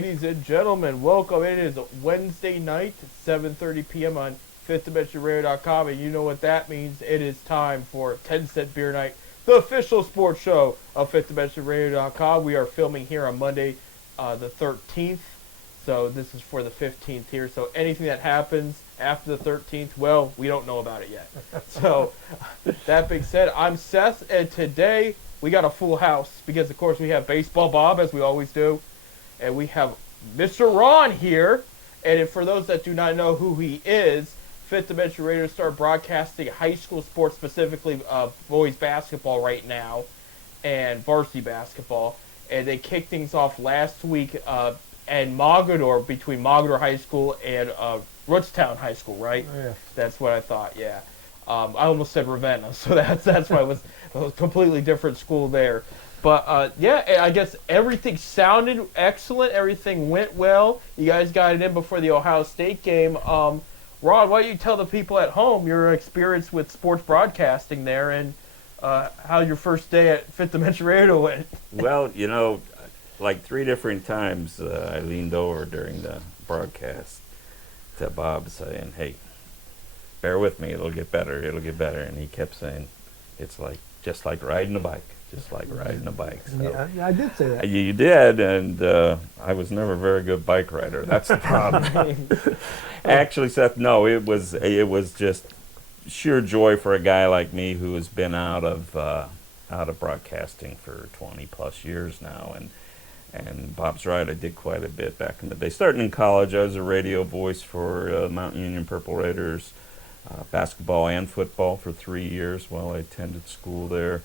ladies and gentlemen, welcome. It is Wednesday night, 7:30 p.m. on FifthDimensionRadio.com, and you know what that means. It is time for 10 Cent Beer Night, the official sports show of FifthDimensionRadio.com. We are filming here on Monday, the 13th, so this is for the 15th here. So anything that happens after the 13th, well, we don't know about it yet. So that being said, I'm Seth, and today we got a full house because, of course, we have Baseball Bob, as we always do, and we have Mr. Ron here. And for those that do not know who he is, Fifth Dimension Radio started broadcasting high school sports, specifically boys basketball right now, and varsity basketball. And they kicked things off last week in Mogador, between Mogador High School and Rootstown High School, right? Yes. That's what I thought, yeah. I almost said Ravenna, so that's why it was a completely different school there. But, yeah, I guess everything sounded excellent. Everything went well. You guys got it in before the Ohio State game. Ron, why don't you tell the people at home your experience with sports broadcasting there and how your first day at Fifth Dimension Radio went? Well, you know, like 3 different times I leaned over during the broadcast to Bob saying, hey, bear with me, it'll get better. And he kept saying, it's like just like riding a bike. Just like riding a bike. So, Yeah, I did say that. you did, and I was never a very good bike rider. That's the problem. Actually, Seth, no, it was just sheer joy for a guy like me who has been out of broadcasting for 20 plus years now, and Bob's right. I did quite a bit back in the day. Starting in college, I was a radio voice for Mountain Union Purple Raiders, basketball and football for 3 years while I attended school there.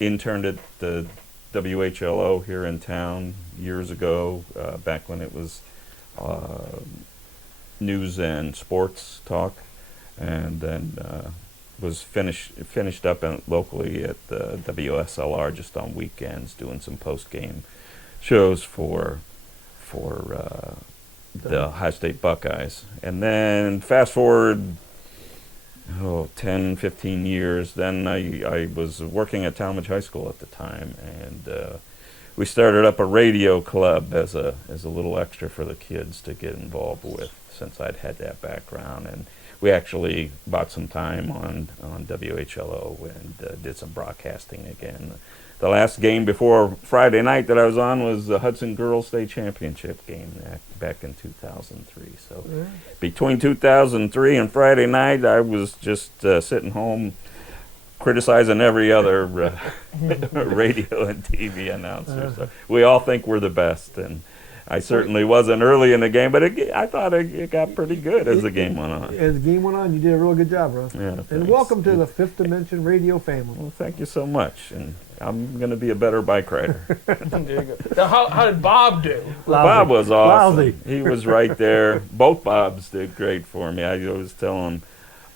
Interned at the WHLO here in town years ago, back when it was news and sports talk, and then was finished up locally at the WSLR just on weekends, doing some post-game shows for the Ohio State Buckeyes. And then fast forward 10, 15 years, then I was working at Talmadge High School at the time, and we started up a radio club as a little extra for the kids to get involved with, since I'd had that background. And we actually bought some time on WHLO and did some broadcasting again. The last game before Friday night that I was on was the Hudson Girls State Championship game back in 2003. So between 2003 and Friday night, I was just sitting home criticizing every other radio and TV announcer. So we all think we're the best, and I certainly wasn't early in the game, but I thought it got pretty good as the game went on. As the game went on, you did a real good job, Russ. Yeah, and thanks. welcome to the Fifth Dimension Radio family. Well, thank you so much, and I'm going to be a better bike rider. There you go. Now, how did Bob do? Bob was awesome. Lousy. He was right there. Both Bobs did great for me. I was telling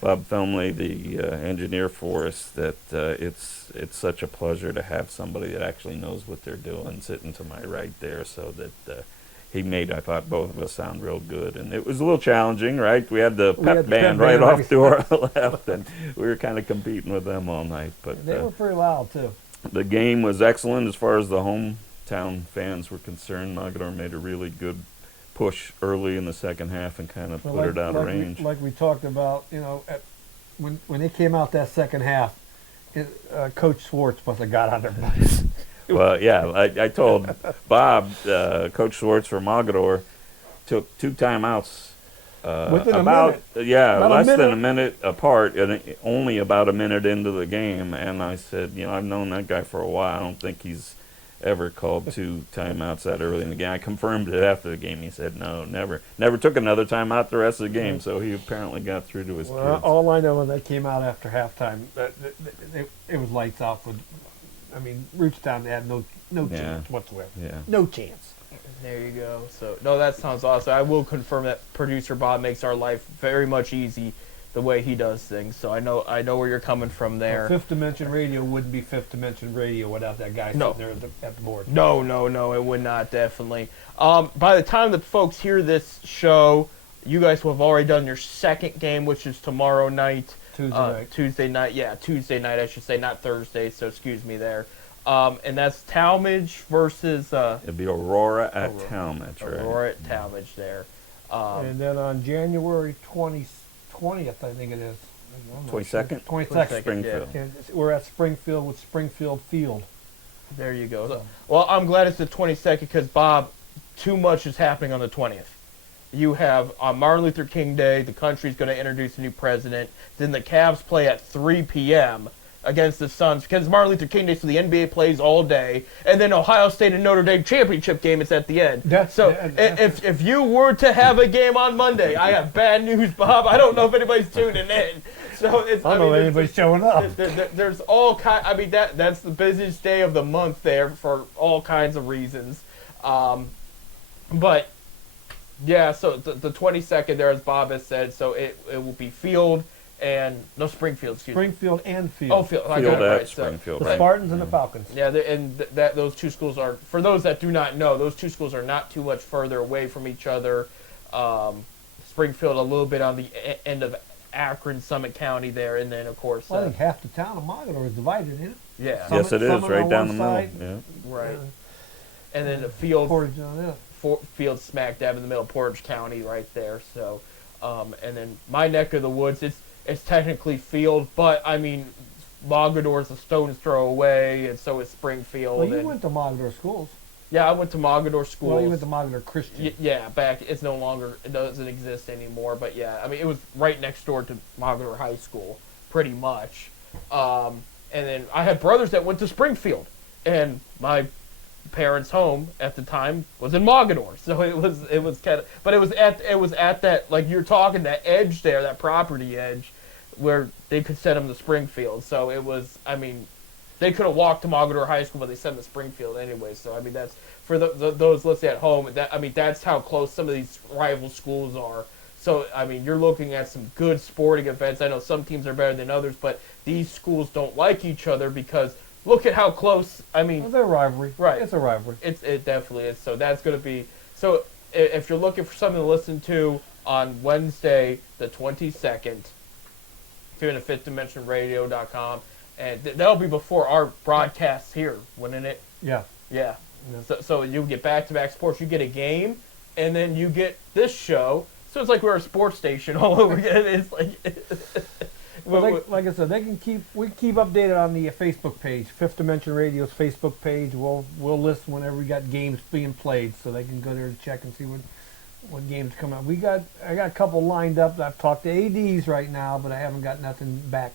Bob Felmley, the engineer for us, that it's such a pleasure to have somebody that actually knows what they're doing sitting to my right there, so that he made, I thought, both of us sound real good. And it was a little challenging, right? We had the pep band right off to our left, and we were kind of competing with them all night. But They were pretty loud, too. the game was excellent as far as the hometown fans were concerned. Mogador made a really good push early in the second half and kind of put it out of range. Like we talked about, you know, when they came out that second half, Coach Schwartz must have got on their butts. Well, yeah, I told Bob, Coach Schwartz from Mogador, took 2 timeouts Within a about minute. less a minute. than a minute apart, and only about a minute into the game. And I said, you know, I've known that guy for a while. I don't think he's ever called 2 timeouts that early in the game. I confirmed it after the game. He said, no, never took another timeout the rest of the game. So he apparently got through to his Well, kids. all I know when they came out after halftime, it was lights out. I mean, Rootstown had no chance whatsoever. Yeah. No chance. There you go. So, no, that sounds awesome. I will confirm that producer Bob makes our life very much easy the way he does things. So I know where you're coming from there. Fifth Dimension Radio wouldn't be Fifth Dimension Radio without that guy No. sitting there at the board. No, it would not, definitely. By the time the folks hear this show, you guys will have already done your second game, which is tomorrow night. Tuesday night. Tuesday night, I should say, not Thursday, so excuse me there. And that's Talmadge versus It'd be Aurora at Talmadge, right? Aurora at Talmadge there. And then on January 20th, I think it is. 22nd? 22nd. Springfield. And we're at Springfield with Springfield Field. There you go. Well, I'm glad it's the 22nd because, Bob, too much is happening on the 20th. You have on Martin Luther King Day, the country's going to introduce a new president. Then the Cavs play at 3 p.m. against the Suns because it's Martin Luther King Day, so the NBA plays all day. And then Ohio State and Notre Dame championship game is at the end. If you were to have a game on Monday, I have bad news, Bob. I don't know if anybody's tuning in. So it's, I don't know if anybody's showing up. There's all kind. I mean, that's the busiest day of the month there for all kinds of reasons. But yeah, so the 22nd there, as Bob has said, so it will be Field and Springfield. Excuse me. Springfield and Field. Oh, Field. I got Field it at right. Springfield, The right? Spartans and the Falcons. Yeah, those two schools are, for those that do not know, those two schools are not too much further away from each other. Springfield a little bit on the end of Akron, Summit County there, and then of course. Well, I think half the town of Mogador is divided, isn't it? Yeah. Yes, it is, Summit right on down the one middle. side. Yeah. Right. And then the Field. Portage on the other. Field smack dab in the middle of Portage County right there. So, and then my neck of the woods, it's technically Field, but I mean, Mogador's a stone's throw away, and so is Springfield. Well, you and, went to Mogador schools. yeah, I went to Mogador schools. Well, you went to Mogador Christian. Yeah, back, it doesn't exist anymore, but yeah, I mean, it was right next door to Mogador High School, pretty much. And then I had brothers that went to Springfield, and my parents' home at the time was in Mogador, so it was kind of, but it was at that, like you're talking, that edge there, that property edge, where they could send them to Springfield. So it was, I mean, they could have walked to Mogador High School, but they sent them to Springfield anyway. So I mean, that's for those listening at home. That's how close some of these rival schools are. So I mean, you're looking at some good sporting events. I know some teams are better than others, but these schools don't like each other because look at how close. I mean, Well, they're a rivalry. Right. It's a rivalry. it definitely is. So that's going to be so. If you're looking for something to listen to on Wednesday, the 22nd, if you're in the fifthdimensionradio.com, and that'll be before our broadcasts here, wouldn't it? Yeah. Yeah. Yeah. So you get back-to-back sports. You get a game, and then you get this show. So it's like we're a sports station all over again. It's like. Well, like I said, we keep updated on the Facebook page, Fifth Dimension Radio's Facebook page. We'll list whenever we got games being played, so they can go there to check and see what games come out. I got a couple lined up. I've talked to ADs right now, but I haven't got nothing back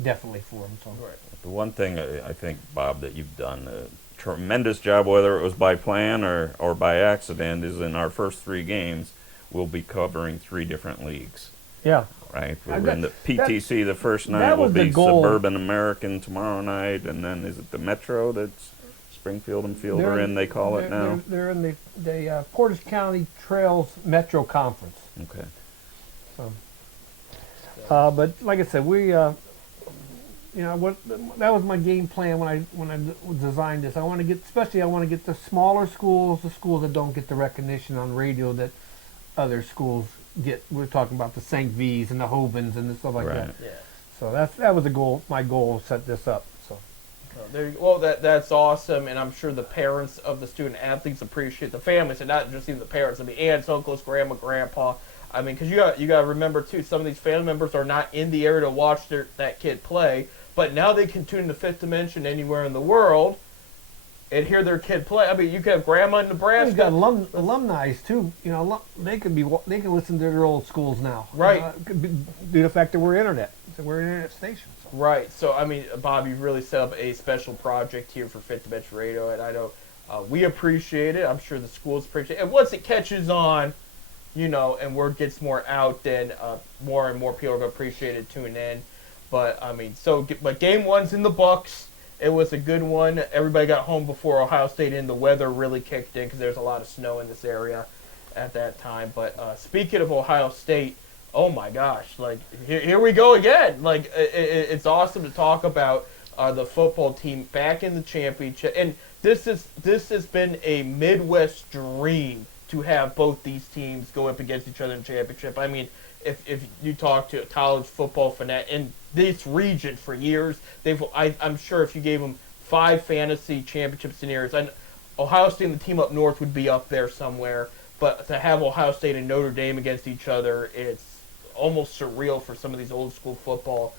definitely for them. So. Right. The one thing I think, Bob, that you've done a tremendous job, whether it was by plan or by accident, is in our first 3 games, we'll be covering 3 different leagues. Yeah. Right, we're in the PTC the first night. that Will was the be goal. Suburban American tomorrow night, and then is it the Metro that's Springfield and Field are in? They call it now. They're in the Portage County Trails Metro Conference. Okay. So, but like I said, we, that was my game plan when I designed this. I want to get the smaller schools, the schools that don't get the recognition on radio that other schools get. We're talking about the St. V's and the Hovens and stuff like that. Yeah. So that was the goal. My goal to set this up. So. Well, that's awesome, and I'm sure the parents of the student athletes appreciate the families, and not just even the parents. I mean, aunts, uncles, grandma, grandpa. I mean, because you got to remember too, some of these family members are not in the area to watch that kid play, but now they can tune in the Fifth Dimension anywhere in the world and hear their kid play. I mean, you could have grandma in Nebraska. You've got alumni too. They can listen to their old schools now. Right. Due to the fact that we're internet. So we're an internet station. So. Right. So, I mean, Bob, you've really set up a special project here for Fifth Dimension Radio, and I know we appreciate it. I'm sure the schools appreciate it. And once it catches on, and word gets more out, then more and more people are going to appreciate it, tune in. But, I mean, but game 1's in the books. It was a good one. Everybody got home before Ohio State, and the weather really kicked in because there's a lot of snow in this area at that time. But speaking of Ohio State, oh my gosh, like here we go again. Like it's awesome to talk about the football team back in the championship, and this has been a Midwest dream to have both these teams go up against each other in the championship. I mean, if you talk to a college football fanatic in this region for years, I'm sure if you gave them 5 fantasy championship scenarios. And Ohio State and the team up north would be up there somewhere, but to have Ohio State and Notre Dame against each other, it's almost surreal for some of these old school football,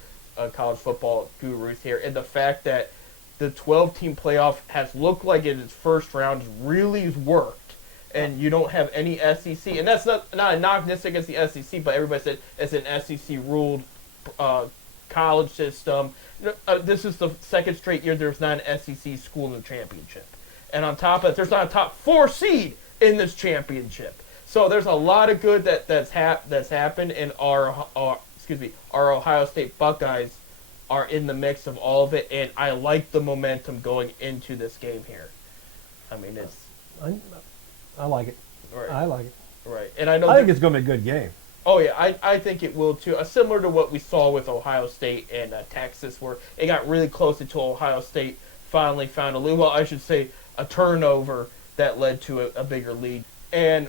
college football gurus here. And the fact that the 12-team playoff has looked like in its first round really worked, and you don't have any SEC. And that's not a knock necessarily against the SEC, but everybody said it's an SEC-ruled college system. This is the second straight year there's not an SEC school in the championship. And on top of it, there's not a top 4 seed in this championship. So there's a lot of good that's happened, and our Ohio State Buckeyes are in the mix of all of it, and I like the momentum going into this game here. I mean, I like it. Right. I like it. Right, and I know. I think it's going to be a good game. Oh yeah, I think it will too. Similar to what we saw with Ohio State and Texas, where it got really close until Ohio State finally found a lead. Well, I should say a turnover that led to a bigger lead. And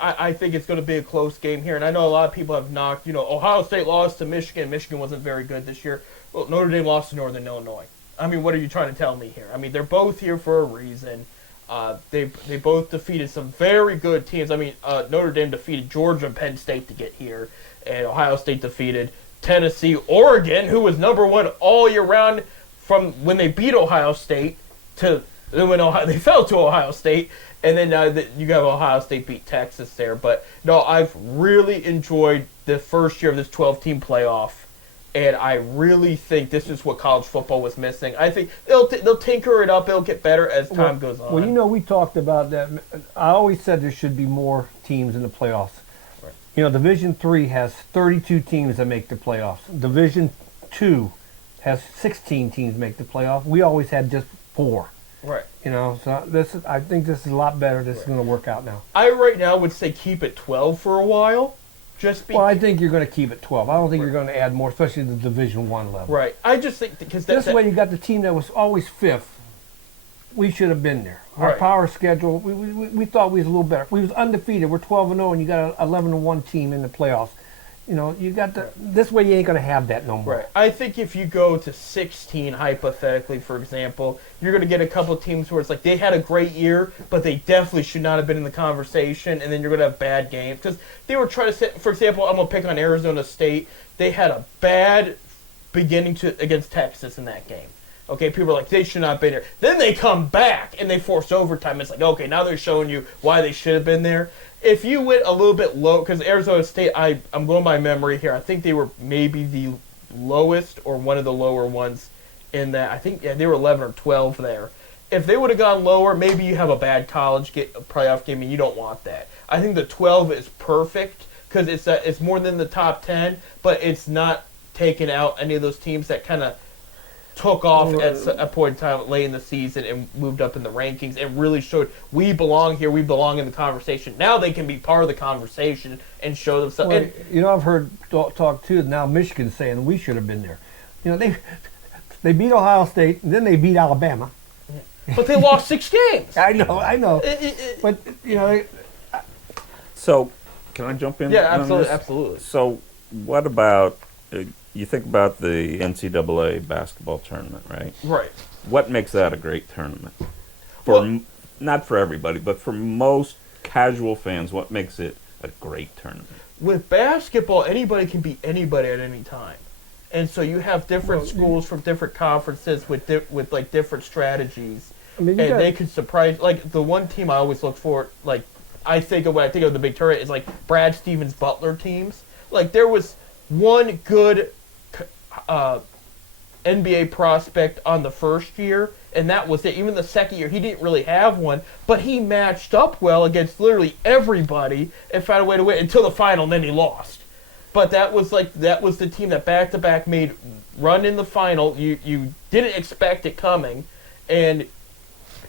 I think it's going to be a close game here. And I know a lot of people have knocked, Ohio State lost to Michigan. Michigan wasn't very good this year. Well, Notre Dame lost to Northern Illinois. I mean, what are you trying to tell me here? I mean, they're both here for a reason. They both defeated some very good teams. I mean, Notre Dame defeated Georgia and Penn State to get here, and Ohio State defeated Tennessee, Oregon, who was number 1 all year round from when they beat Ohio State to when they fell to Ohio State, and then you have Ohio State beat Texas there. But no, I've really enjoyed the first year of this 12-team playoff. And I really think this is what college football was missing. I think they'll tinker it up. It'll get better as time goes on. Well, we talked about that. I always said there should be more teams in the playoffs. Right. Division III has 32 teams that make the playoffs. Division II has 16 teams make the playoffs. We always had just 4. Right. So I think this is a lot better. This is going to work out now. I right now would say keep it 12 for a while. Well, I think you're going to keep it 12. I don't think you're going to add more, especially at the Division I level. Right. I just think because this way you got the team that was always 5th. We should have been there. Our power schedule, we thought we was a little better. We was undefeated. We're 12-0, and you got an 11-1 team in the playoffs. You got this way you ain't going to have that no more. Right. I think if you go to 16, hypothetically, for example, you're going to get a couple teams where it's like they had a great year, but they definitely should not have been in the conversation, and then you're going to have bad games. Because they were trying to set, for example, I'm going to pick on Arizona State. They had a bad beginning against Texas in that game. Okay, people are like, they should not have been here. Then they come back, and they force overtime. It's like, okay, now they're showing you why they should have been there. If you went a little bit low, because Arizona State, I'm going by memory here, I think they were maybe the lowest or one of the lower ones in that. I think they were 11 or 12 there. If they would have gone lower, maybe you have a bad college playoff game, and you don't want that. I think the 12 is perfect because it's more than the top 10, but it's not taking out any of those teams that kind of took off at a point in time late in the season and moved up in the rankings and really showed we belong here, we belong in the conversation. Now they can be part of the conversation and show themselves. Well, I've heard talk too. Now Michigan's saying we should have been there. They beat Ohio State and then they beat Alabama. But they lost 6 games. I know. But So, can I jump in? Yeah, absolutely. So, what about? You think about the NCAA basketball tournament, right? Right. What makes that a great tournament? Not for everybody, but for most casual fans, what makes it a great tournament? With basketball, anybody can beat anybody at any time. And so you have different schools from different conferences with like different strategies. They could surprise. Like the one team I always look for, like when I think of the big tournament is like Brad Stevens Butler teams. Like there was one good NBA prospect on the first year, and that was it. Even the second year, he didn't really have one, but he matched up well against literally everybody and found a way to win until the final, and then he lost. But that was the team that back-to-back made run in the final. You didn't expect it coming, and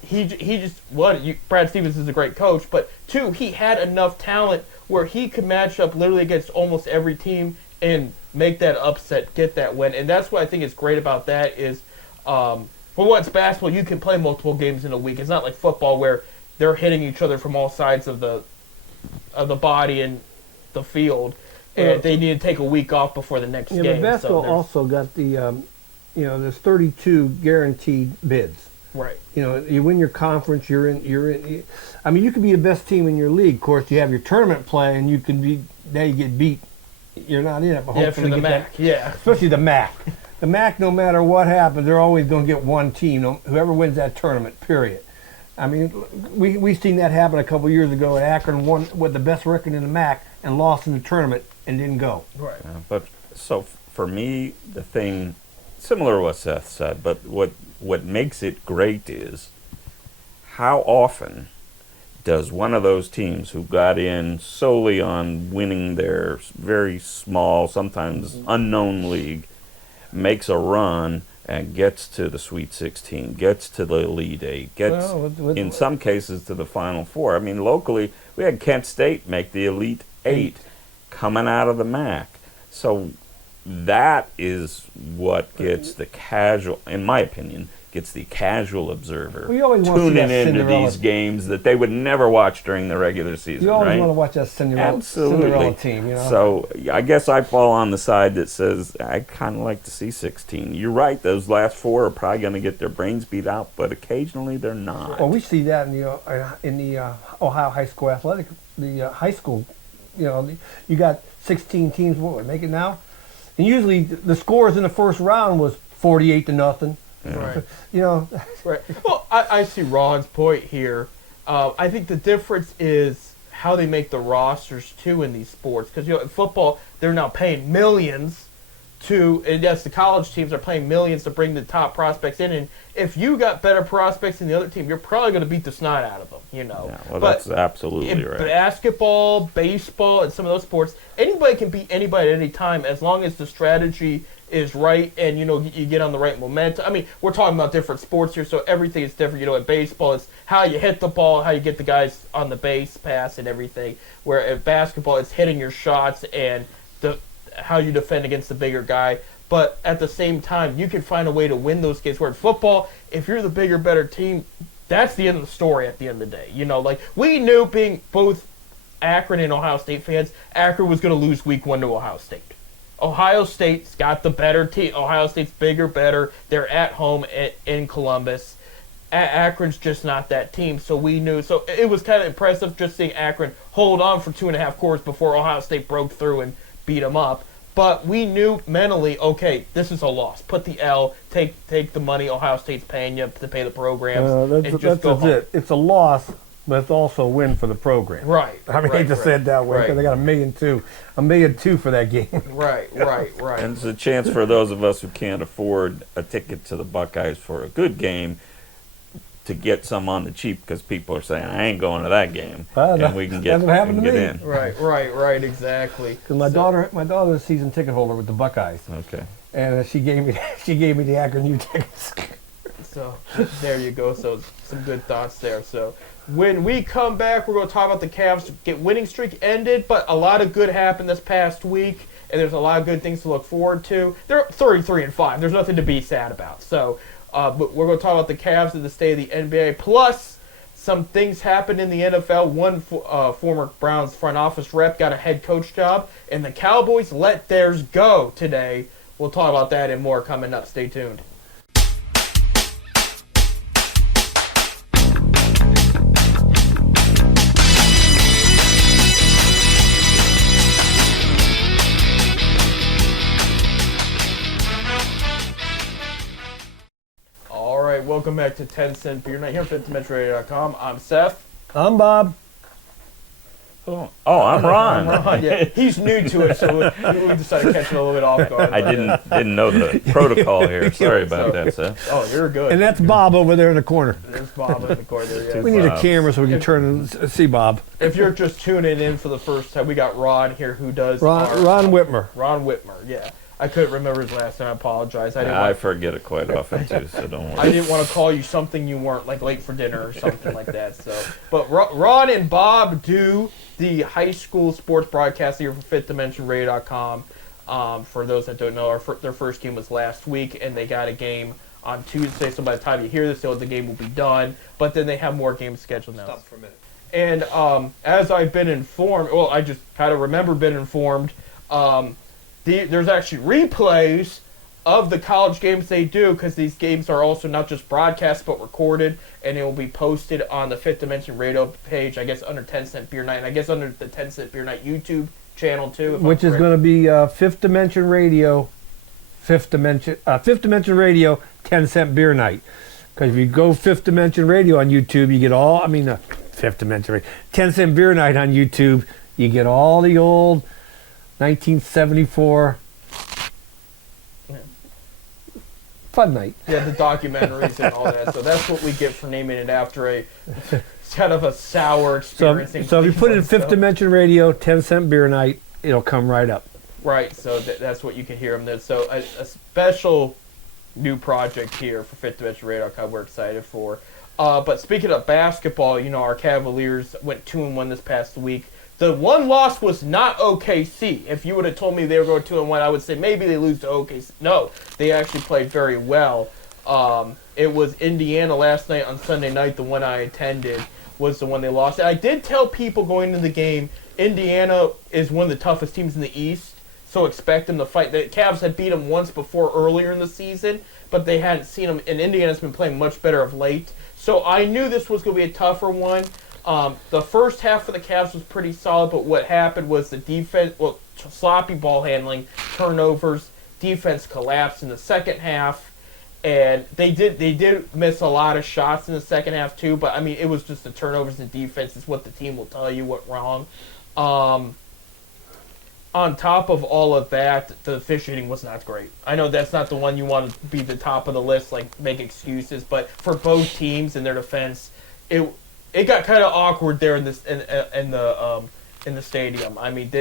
he just won. Brad Stevens is a great coach, but 2, he had enough talent where he could match up literally against almost every team and make that upset, get that win. And that's what I think is great about that is, it's basketball, you can play multiple games in a week. It's not like football where they're hitting each other from all sides of the body and the field, and they need to take a week off before the next game. But basketball also got the, there's 32 guaranteed bids. Right. You win your conference, you're in. I mean, you could be the best team in your league. Of course, you have your tournament play, and you can be. Now you get beat. You're not in it, but hopefully for the MAC. Yeah. Especially the MAC. The MAC, no matter what happens, they're always going to get one team. Whoever wins that tournament. Period. I mean, we've seen that happen a couple years ago. Akron won with the best record in the MAC and lost in the tournament and didn't go. Right. But so for me, the thing similar to what Seth said, but what makes it great is how often does one of those teams who got in solely on winning their very small, sometimes unknown league, makes a run and gets to the Sweet 16, gets to the Elite Eight, gets, in some cases, to the Final Four. I mean, locally, we had Kent State make the Elite Eight coming out of the MAC. So that is what gets the casual, in my opinion, gets the casual observer tuning into these games that they would never watch during the regular season. You always right? want to watch that Cinderella team. So I guess I fall on the side that says I kind of like to see 16. You're right; those last four are probably going to get their brains beat out, but occasionally they're not. Well, we see that in the Ohio High School Athletic, the high school. You got 16 teams. What make it now? And usually the scores in the first round was 48-0. Right. Right. Well, I see Ron's point here. I think the difference is how they make the rosters too in these sports. Because in football, they're now paying millions and yes, the college teams are paying millions to bring the top prospects in. And if you got better prospects than the other team, you're probably going to beat the snot out of them. Yeah, well, that's absolutely right. Basketball, baseball, and some of those sports, anybody can beat anybody at any time as long as the strategy is right and you get on the right momentum. I mean, we're talking about different sports here, so everything is different. In baseball, it's how you hit the ball, how you get the guys on the base pass and everything. Where at basketball, it's hitting your shots and how you defend against the bigger guy. But at the same time, you can find a way to win those games. Where in football, if you're the bigger, better team, that's the end of the story at the end of the day. We knew, being both Akron and Ohio State fans, Akron was going to lose week 1 to Ohio State. Ohio State's got the better team. Ohio State's bigger, better. They're at home in Columbus. Akron's just not that team, so we knew. So it was kind of impressive just seeing Akron hold on for 2.5 quarters before Ohio State broke through and beat them up. But we knew mentally, okay, this is a loss. Put the L, take the money Ohio State's paying you to pay the programs, and just go home. It's a loss, but it's also a win for the program. Right. I hate to say it that way, because they got $1.2 million for that game. Right. And it's a chance for those of us who can't afford a ticket to the Buckeyes for a good game to get some on the cheap, because people are saying, I ain't going to that game, and we can get, in. Right, exactly. Because my daughter's a season ticket holder with the Buckeyes. Okay. And she gave me the Akron U tickets. So there you go. So some good thoughts there. So when we come back, we're going to talk about the Cavs. Winning streak ended, but a lot of good happened this past week, and there's a lot of good things to look forward to. They're 33-5. There's nothing to be sad about. So. But we're going to talk about the Cavs and the state of the NBA. Plus, some things happened in the NFL. One former Browns front office rep got a head coach job, and the Cowboys let theirs go today. We'll talk about that and more coming up. Stay tuned. Welcome back to 10 Cent Beer Night here on FitDimensionRadio.com. I'm Seth. I'm Bob. Oh, I'm Ron. Yeah, he's new to it, so we decided to catch it a little bit off guard. I didn't know the protocol here. Sorry about that, Seth. Oh, you're good. And that's Bob over there in the corner. There's Bob in the corner. Yeah. We need a camera so we can turn and see Bob. If you're just tuning in for the first time, we got Ron here who does Ron Whitmer. Ron Whitmer, yeah. I couldn't remember his last name. I apologize. I forget it quite often too, so don't worry. I didn't want to call you something you weren't, like late for dinner or something like that. So, but Ron and Bob do the high school sports broadcast here for FitDimensionRadio.com. For those that don't know, their first game was last week, and they got a game on Tuesday. So by the time you hear this, the game will be done. But then they have more games scheduled now. Stop for a minute. And as I've been informed, I just kind of remember being informed. There's actually replays of the college games they do, because these games are also not just broadcast but recorded, and it will be posted on the Fifth Dimension Radio page, I guess under 10 Cent Beer Night, and I guess under the 10 Cent Beer Night YouTube channel too. Which is going to be Fifth Dimension Radio, Fifth Dimension Radio 10 Cent Beer Night. Because if you go Fifth Dimension Radio on YouTube, you get Fifth Dimension Radio, 10 Cent Beer Night on YouTube, you get all the old 1974 fun night. Yeah, the documentaries and all that. So that's what we get for naming it after a kind of a sour experiencing. So if you put in Fifth Dimension Radio, 10 Cent Beer Night, it'll come right up. Right, so that's what you can hear them there. So a special new project here for Fifth Dimension Radio.com we're excited for. But speaking of basketball, our Cavaliers went 2-1 this past week. The one loss was not OKC. If you would have told me they were going 2-1, I would say maybe they lose to OKC. No, they actually played very well. It was Indiana last night on Sunday night, the one I attended, was the one they lost. And I did tell people going into the game, Indiana is one of the toughest teams in the East, so expect them to fight. The Cavs had beat them once before earlier in the season, but they hadn't seen them, and Indiana's been playing much better of late. So I knew this was going to be a tougher one. The first half for the Cavs was pretty solid, but what happened was the defense, sloppy ball handling, turnovers, defense collapsed in the second half, and they did miss a lot of shots in the second half too, but I mean, it was just the turnovers and defense is what the team will tell you went wrong. On top of all of that, the officiating was not great. I know that's not the one you want to be the top of the list, like make excuses, but for both teams in their defense, it got kind of awkward there in the stadium. I mean,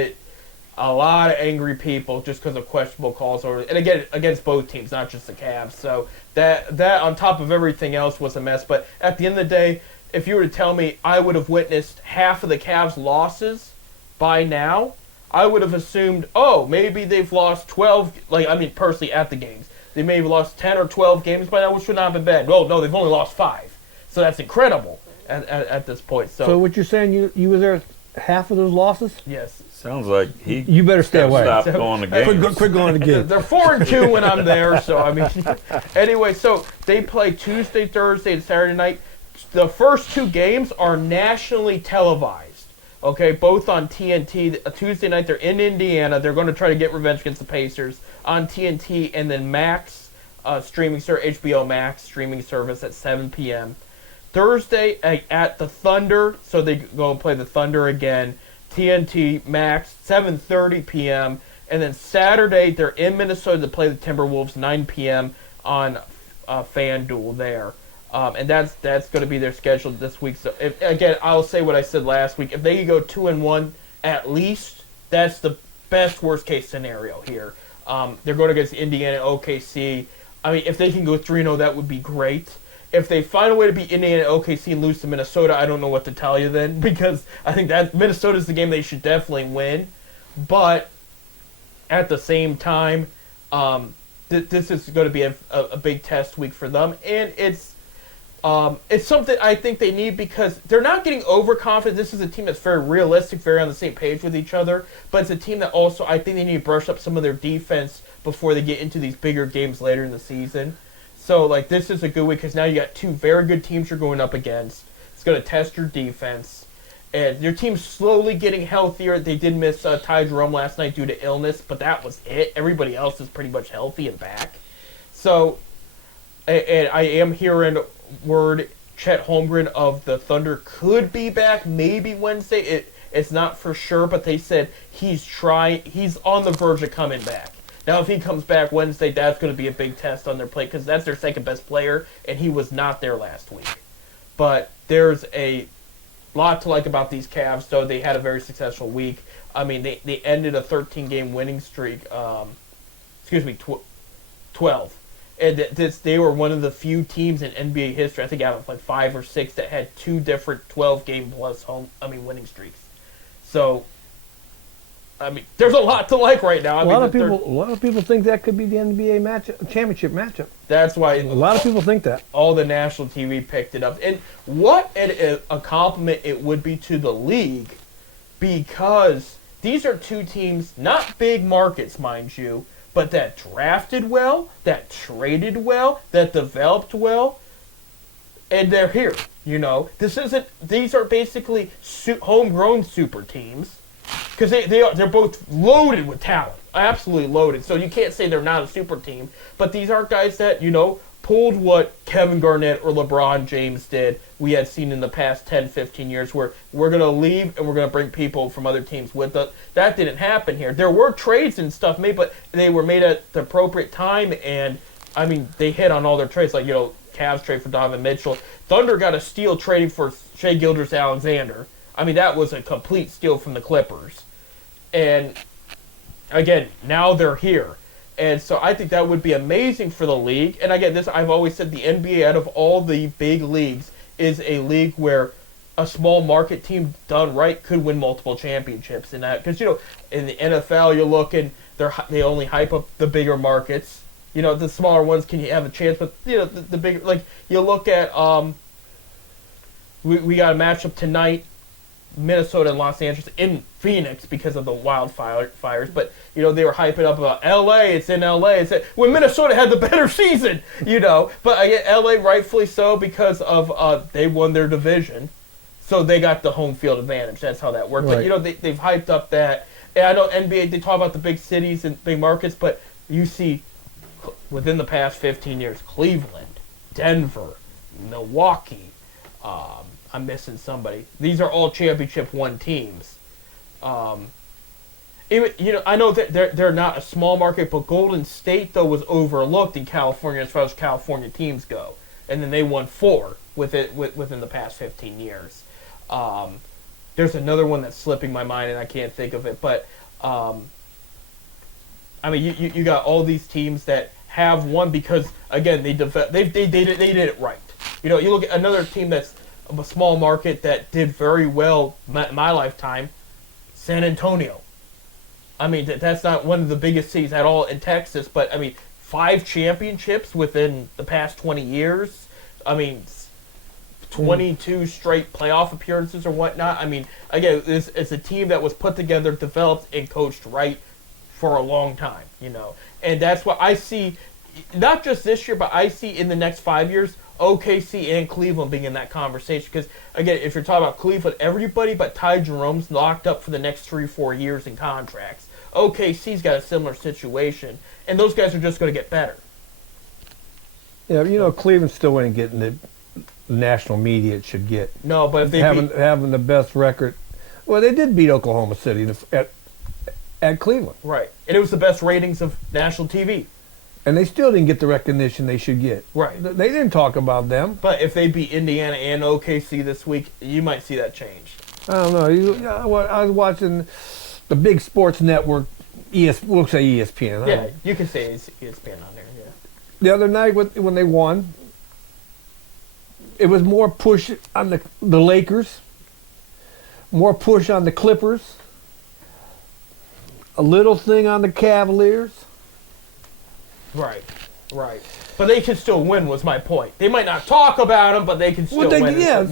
a lot of angry people just because of questionable calls, and again against both teams, not just the Cavs. So that on top of everything else was a mess. But at the end of the day, if you were to tell me I would have witnessed half of the Cavs' losses by now, I would have assumed, maybe they've lost 12. Personally at the games, they may have lost 10 or 12 games by now, which would not have been bad. No, they've only lost 5, so that's incredible at this point. So what you're saying, you were there half of those losses? Yes. Sounds like you better stay away. Stop going to games. Quit going to games. They're 4-2 when I'm there. So I mean, anyway. So they play Tuesday, Thursday, and Saturday night. The first 2 games are nationally televised. Okay, both on TNT. Tuesday night they're in Indiana. They're going to try to get revenge against the Pacers on TNT, and then Max streaming service, HBO Max streaming service at 7 p.m. Thursday at the Thunder, so they go and play the Thunder again. TNT Max 7:30 p.m. and then Saturday they're in Minnesota to play the Timberwolves 9 p.m. on FanDuel there. And that's going to be their schedule this week. So again, I'll say what I said last week. If they could go 2-1 at least, that's the best worst case scenario here. They're going against Indiana and OKC. I mean, if they can go 3-0, that would be great. If they find a way to beat Indiana and OKC and lose to Minnesota, I don't know what to tell you then, because I think that Minnesota's the game they should definitely win. But at the same time, this is going to be a big test week for them, and it's something I think they need because they're not getting overconfident. This is a team that's very realistic, very on the same page with each other, but it's a team that also I think they need to brush up some of their defense before they get into these bigger games later in the season. So, this is a good week because now you got 2 very good teams you're going up against. It's going to test your defense. And your team's slowly getting healthier. They did miss Ty Jerome last night due to illness, but that was it. Everybody else is pretty much healthy and back. So, and I am hearing word Chet Holmgren of the Thunder could be back maybe Wednesday. It's not for sure, but they said he's on the verge of coming back. Now, if he comes back Wednesday, that's going to be a big test on their play because that's their second best player, and he was not there last week. But there's a lot to like about these Cavs, though. They had a very successful week. I mean, they ended a 13-game winning streak. 12. And they were one of the few teams in NBA history, I think out of 5 or 6, that had 2 different 12-game plus winning streaks. So, I mean, there's a lot to like right now. A lot of people think that could be the NBA championship matchup. That's why a lot of people think that. All the national TV picked it up, and what a compliment it would be to the league, because these are 2 teams, not big markets, mind you, but that drafted well, that traded well, that developed well, and they're here. These are basically homegrown super teams because they're both loaded with talent, absolutely loaded. So you can't say they're not a super team, but these are guys that pulled what Kevin Garnett or LeBron James did. We had seen in the past 10, 15 years where we're going to leave and we're going to bring people from other teams with us. That didn't happen here. There were trades and stuff made, but they were made at the appropriate time, and they hit on all their trades, like Cavs trade for Donovan Mitchell. Thunder got a steal trading for Shai Gilgeous-Alexander. That was a complete steal from the Clippers. And again, now they're here. And so I think that would be amazing for the league. And again, I've always said the NBA, out of all the big leagues, is a league where a small market team done right could win multiple championships. And that, because in the NFL, you're looking, they only hype up the bigger markets. The smaller ones can have a chance, but the bigger, like you look at we got a matchup tonight, Minnesota and Los Angeles in Phoenix because of the wildfires, but they were hyping up about LA. It's in LA. When Minnesota had the better season, But LA rightfully so because of they won their division, so they got the home field advantage. That's how that worked. Right. But they've hyped up that. And I know NBA, they talk about the big cities and big markets, but you see within the past 15 years, Cleveland, Denver, Milwaukee. I'm missing somebody. These are all championship won teams. Even I know that they're not a small market, but Golden State though was overlooked in California as far as California teams go, and then they won 4 within the past 15 years. There's another one that's slipping my mind and I can't think of it, but you got all these teams that have won because again they did it right. You look at another team that's a small market that did very well in my lifetime, San Antonio. That's not one of the biggest cities at all in Texas, but 5 championships within the past 20 years. 22 straight playoff appearances or whatnot. Again, it's a team that was put together, developed, and coached right for a long time, And that's what I see, not just this year, but I see in the next 5 years, OKC and Cleveland being in that conversation. Because, again, if you're talking about Cleveland, everybody but Ty Jerome's locked up for the next 3-4 years in contracts. OKC's got a similar situation, and those guys are just going to get better. Yeah, Cleveland still ain't getting the national media it should get. No, but if they having the best record. Well, they did beat Oklahoma City at Cleveland. Right. And it was the best ratings of national TV. And they still didn't get the recognition they should get. Right. They didn't talk about them. But if they beat Indiana and OKC this week, you might see that change. I don't know. I was watching the big sports network, we'll say ESPN. Yeah, you can say ESPN on there, yeah. The other night when they won, it was more push on the Lakers, more push on the Clippers, a little thing on the Cavaliers. Right. But they can still win, was my point. They might not talk about them, but they can still win. Yeah,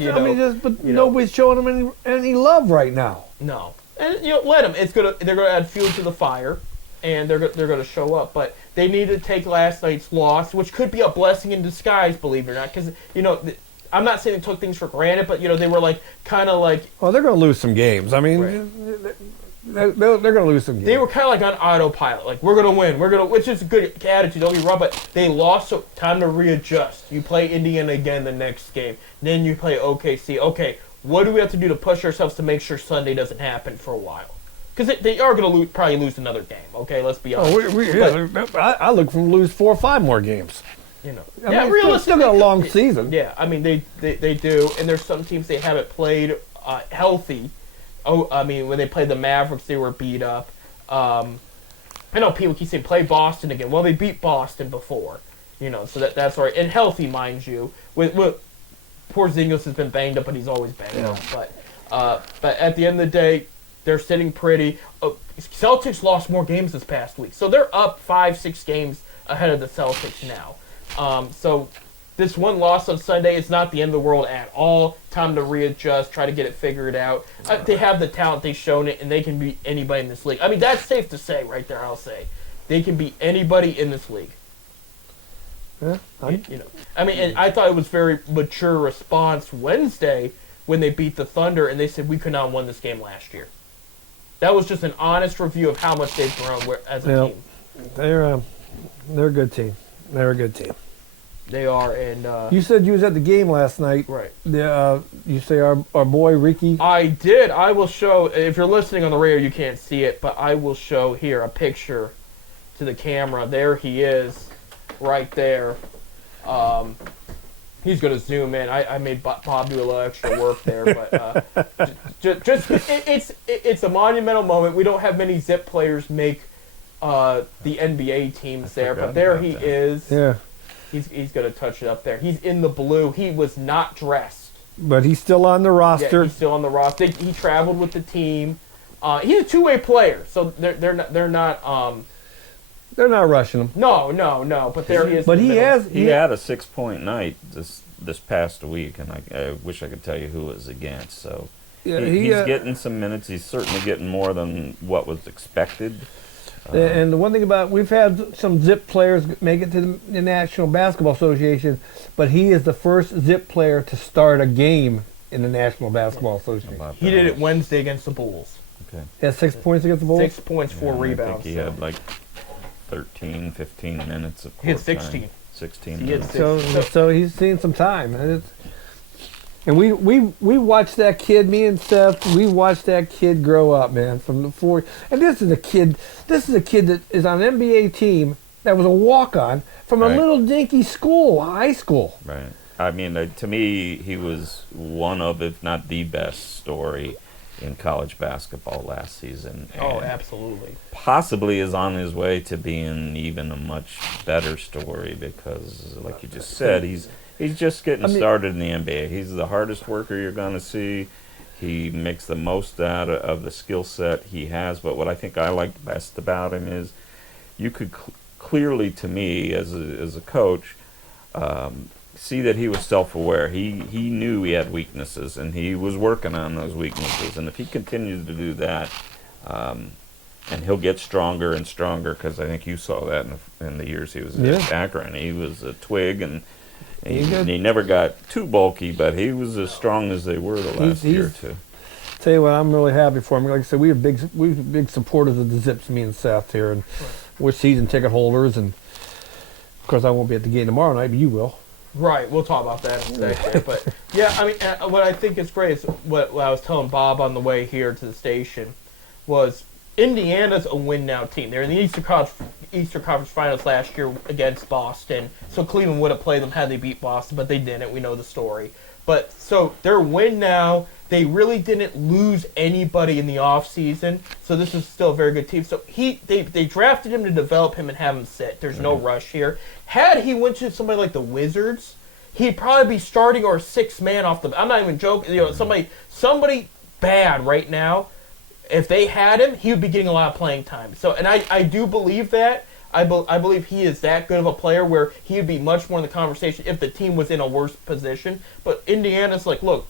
nobody's showing them any love right now. No. And let them. They're gonna add fuel to the fire, and they're gonna show up. But they need to take last night's loss, which could be a blessing in disguise, believe it or not. Because I'm not saying they took things for granted, but they were kind of like. Well, they're gonna lose some games. Right. They're going to lose some games. They were kind of on autopilot. We're going to win. Which is a good attitude, don't get me wrong, but they lost, so time to readjust. You play Indiana again the next game. Then you play OKC. Okay, what do we have to do to push ourselves to make sure Sunday doesn't happen for a while? Because they are going to probably lose another game, okay? Let's be honest. I look for them to lose 4 or 5 more games. Realistically. Still got a long season. Yeah, they do, and there's some teams they haven't played healthy. When they played the Mavericks, they were beat up. I know people keep saying play Boston again. Well, they beat Boston before, so that's all right. And healthy, mind you. With Porzingis has been banged up, but he's always banged up. But at the end of the day, they're sitting pretty. Celtics lost more games this past week, so they're up 5-6 games ahead of the Celtics now. So this one loss on Sunday is not the end of the world at all. Time to readjust, try to get it figured out. They have the talent, they've shown it, and they can beat anybody in this league. That's safe to say right there, I'll say. they can beat anybody in this league. Yeah, and I thought it was very mature response Wednesday when they beat the Thunder, and they said we could not have won this game last year. That was just an honest review of how much they've grown as a team. They're a good team. They're a good team. They are, and you said you was at the game last night. right. You say our boy Ricky. I did. I will show. If you're listening on the radio, you can't see it, but I will show here a picture to the camera. There he is, right there. He's gonna zoom in. I made Bob do a little extra work there, but it's a monumental moment. We don't have many Zip players make the NBA teams there, but there he is. Yeah. He's gonna touch it up there. He's in the blue. He was not dressed, but he's still on the roster. Yeah, he's still on the roster. He traveled with the team. He's a two-way player, so they're not. They're not rushing him. No. But there he is. But he had a 6-point night this past week, and I wish I could tell you who it was against. So yeah, he's getting some minutes. He's certainly getting more than what was expected. And the one thing about we've had some Zip players make it to the National Basketball Association, but he is the first Zip player to start a game in the National Basketball Association. He did it Wednesday against the Bulls. Okay. He had 6 points against the Bulls. 6 points, 4 rebounds. I think he had like 13, 15 minutes of court He had 16. time. 16 He had minutes. So he's seen some time. And we watched that kid, me and Seth, we watched that kid grow up, man, from the 4. And this is a kid that is on an NBA team that was a walk-on from a little dinky school, high school. Right. I mean, to me, he was one of, if not the best story in college basketball last season. Oh, absolutely. Possibly is on his way to being even a much better story because, like you just said, he's just getting started in the NBA. He's the hardest worker you're going to see. He makes the most out of the skill set he has. But what I think I like best about him is you could clearly, to me, as a coach, see that he was self-aware. He knew he had weaknesses, and he was working on those weaknesses. And if he continues to do that, and he'll get stronger and stronger, because I think you saw that in the years he was at Akron. He was a twig, and he never got too bulky, but he was as strong as they were the last year or two. Tell you what, I'm really happy for him. Like I said, we're big supporters of the Zips, me and Seth here, and we're season ticket holders. And of course, I won't be at the game tomorrow night, but you will. Right, we'll talk about that in a second. But yeah, I mean, what I think is great is what I was telling Bob on the way here to the station was Indiana's a win now team. They're in the Eastern Conference Finals last year against Boston. So Cleveland would have played them had they beat Boston, but they didn't. We know the story. But so they're win now. They really didn't lose anybody in the offseason. So this is still a very good team. So they drafted him to develop him and have him sit. There's no rush here. Had he went to somebody like the Wizards, he'd probably be starting or 6th man off the. I'm not even joking. Somebody bad right now. If they had him, he would be getting a lot of playing time. So, and I do believe that. I believe he is that good of a player where he would be much more in the conversation if the team was in a worse position. But Indiana's like, look,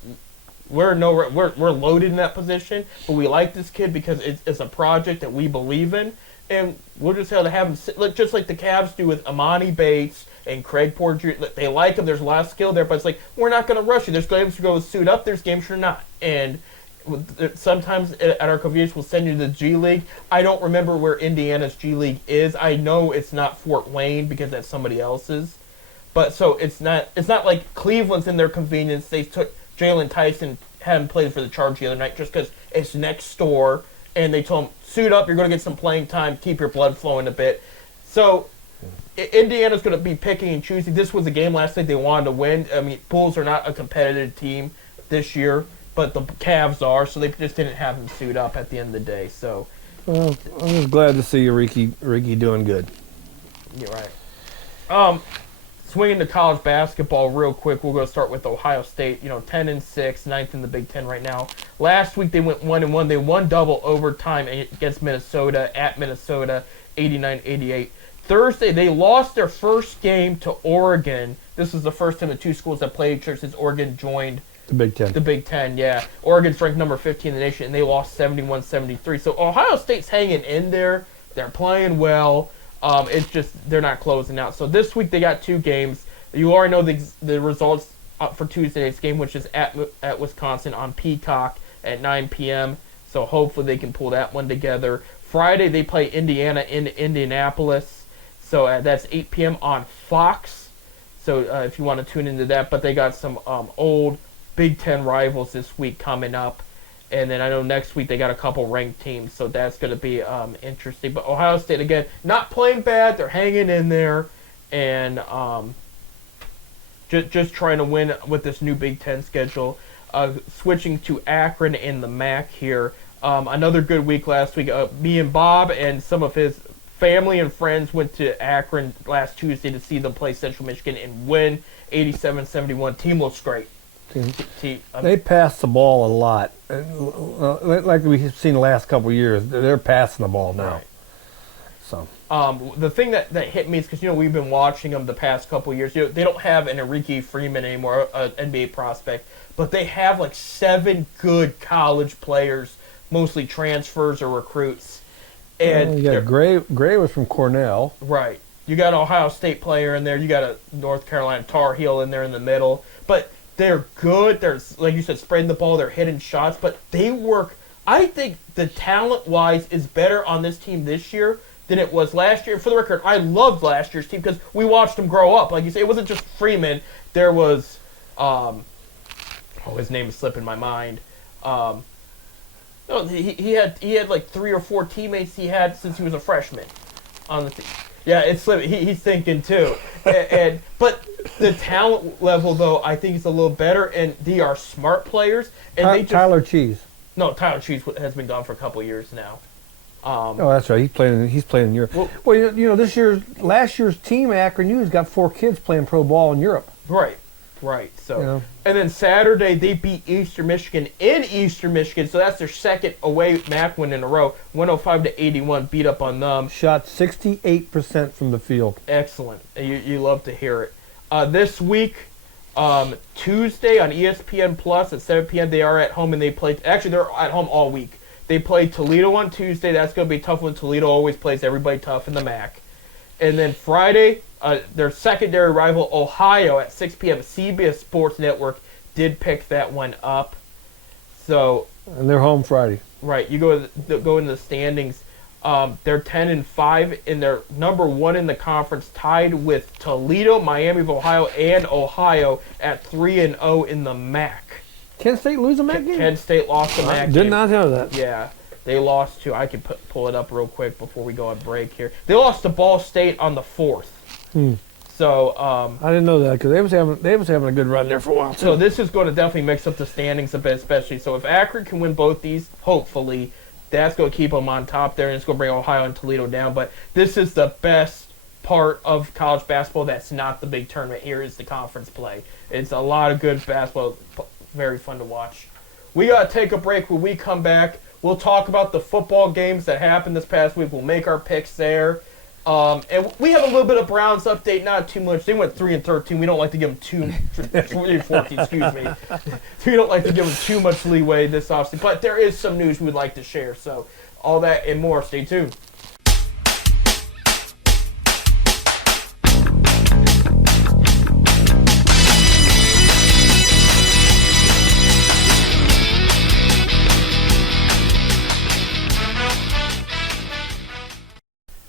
we're loaded in that position, but we like this kid because it's a project that we believe in, and we'll just have to have him sit, just like the Cavs do with Amani Bates and Craig Porter. They like him. There's a lot of skill there, but it's like we're not going to rush you. There's games to go suit up. There's games you're not, and sometimes at our convenience we'll send you to the G League. I don't remember where Indiana's G League is. I know it's not Fort Wayne because that's somebody else's. But so it's not like Cleveland's in their convenience. They took Jalen Tyson, had him play for the Chargers the other night just because it's next door, and they told him, suit up, you're going to get some playing time, keep your blood flowing a bit. So Indiana's going to be picking and choosing. This was a game last night they wanted to win. I mean, Bulls are not a competitive team this year, but the Cavs are, so they just didn't have him suit up at the end of the day. So, well, I'm just glad to see you, Ricky doing good. You're right. Swinging to college basketball real quick, we're going to start with Ohio State. 10-6, ninth in the Big Ten right now. Last week they went 1-1. They won double overtime against Minnesota at Minnesota, 89-88. Thursday they lost their first game to Oregon. This is the first time the two schools have played each other since Oregon joined the Big Ten. The Big Ten, yeah. Oregon's ranked number 15 in the nation, and they lost 71-73. So Ohio State's hanging in there. They're playing well. It's just they're not closing out. So this week they got 2 games. You already know the results for Tuesday's game, which is at Wisconsin on Peacock at 9 p.m. So hopefully they can pull that one together. Friday they play Indiana in Indianapolis. So that's 8 p.m. on Fox. So if you want to tune into that. But they got some old Big Ten rivals this week coming up. And then I know next week they got a couple ranked teams. So that's going to be interesting. But Ohio State, again, not playing bad. They're hanging in there. And just trying to win with this new Big Ten schedule. Switching to Akron in the MAC here. Another good week last week. Me and Bob and some of his family and friends went to Akron last Tuesday to see them play Central Michigan and win 87-71. Team looks great. They pass the ball a lot. Like we've seen the last couple of years, they're passing the ball now. Right. So the thing that hit me is because we've been watching them the past couple of years. They don't have an Enrique Freeman anymore, an NBA prospect, but they have like 7 good college players, mostly transfers or recruits. And you got Gray was from Cornell. Right. You got an Ohio State player in there. You got a North Carolina Tar Heel in there in the middle. But they're good. They're, like you said, spreading the ball. They're hitting shots. But they work. I think the talent-wise is better on this team this year than it was last year. For the record, I loved last year's team because we watched them grow up. Like you say, it wasn't just Freeman. There was, his name is slipping my mind. No, he had like 3 or 4 teammates he had since he was a freshman on the team. Yeah, it's slipping. He's thinking too. But the talent level though, I think is a little better, and they are smart players. And Tyler Cheese. No, Tyler Cheese has been gone for a couple of years now. Oh, that's right. He's playing in Europe. Well, last year's team Akron U's got 4 kids playing pro ball in Europe. Right. So, and then Saturday they beat Eastern Michigan in Eastern Michigan, so that's their second away MAC win in a row. 105-81, beat up on them. Shot 68% from the field. Excellent. You love to hear it. This week, Tuesday on ESPN Plus at 7 p.m. they are at home and they play. Actually, they're at home all week. They play Toledo on Tuesday. That's going to be tough when Toledo always plays everybody tough in the MAC. And then Friday, their secondary rival, Ohio, at 6 p.m. CBS Sports Network did pick that one up. So, and they're home Friday. Right. You go into the standings. They're 10-5, and they're number 1 in the conference, tied with Toledo, Miami of Ohio, and Ohio at 3-0 in the MAC. Kent State lose a MAC game? Kent State lost a MAC game. Did not know that. Yeah. They lost to, I can pull it up real quick before we go on break here. They lost to Ball State on the 4th. So I didn't know that because they was having a good run there for a while too. So this is going to definitely mix up the standings a bit, especially. So if Akron can win both these, hopefully, that's going to keep them on top there, and it's going to bring Ohio and Toledo down. But this is the best part of college basketball that's not the big tournament. Here is the conference play. It's a lot of good basketball, very fun to watch. We got to take a break. When we come back, we'll talk about the football games that happened this past week. We'll make our picks there. And we have a little bit of Browns update, not too much. They went 3-13. We don't like to give them 14, excuse me. We don't like to give them too much leeway this offseason. But there is some news we'd like to share. So all that and more. Stay tuned.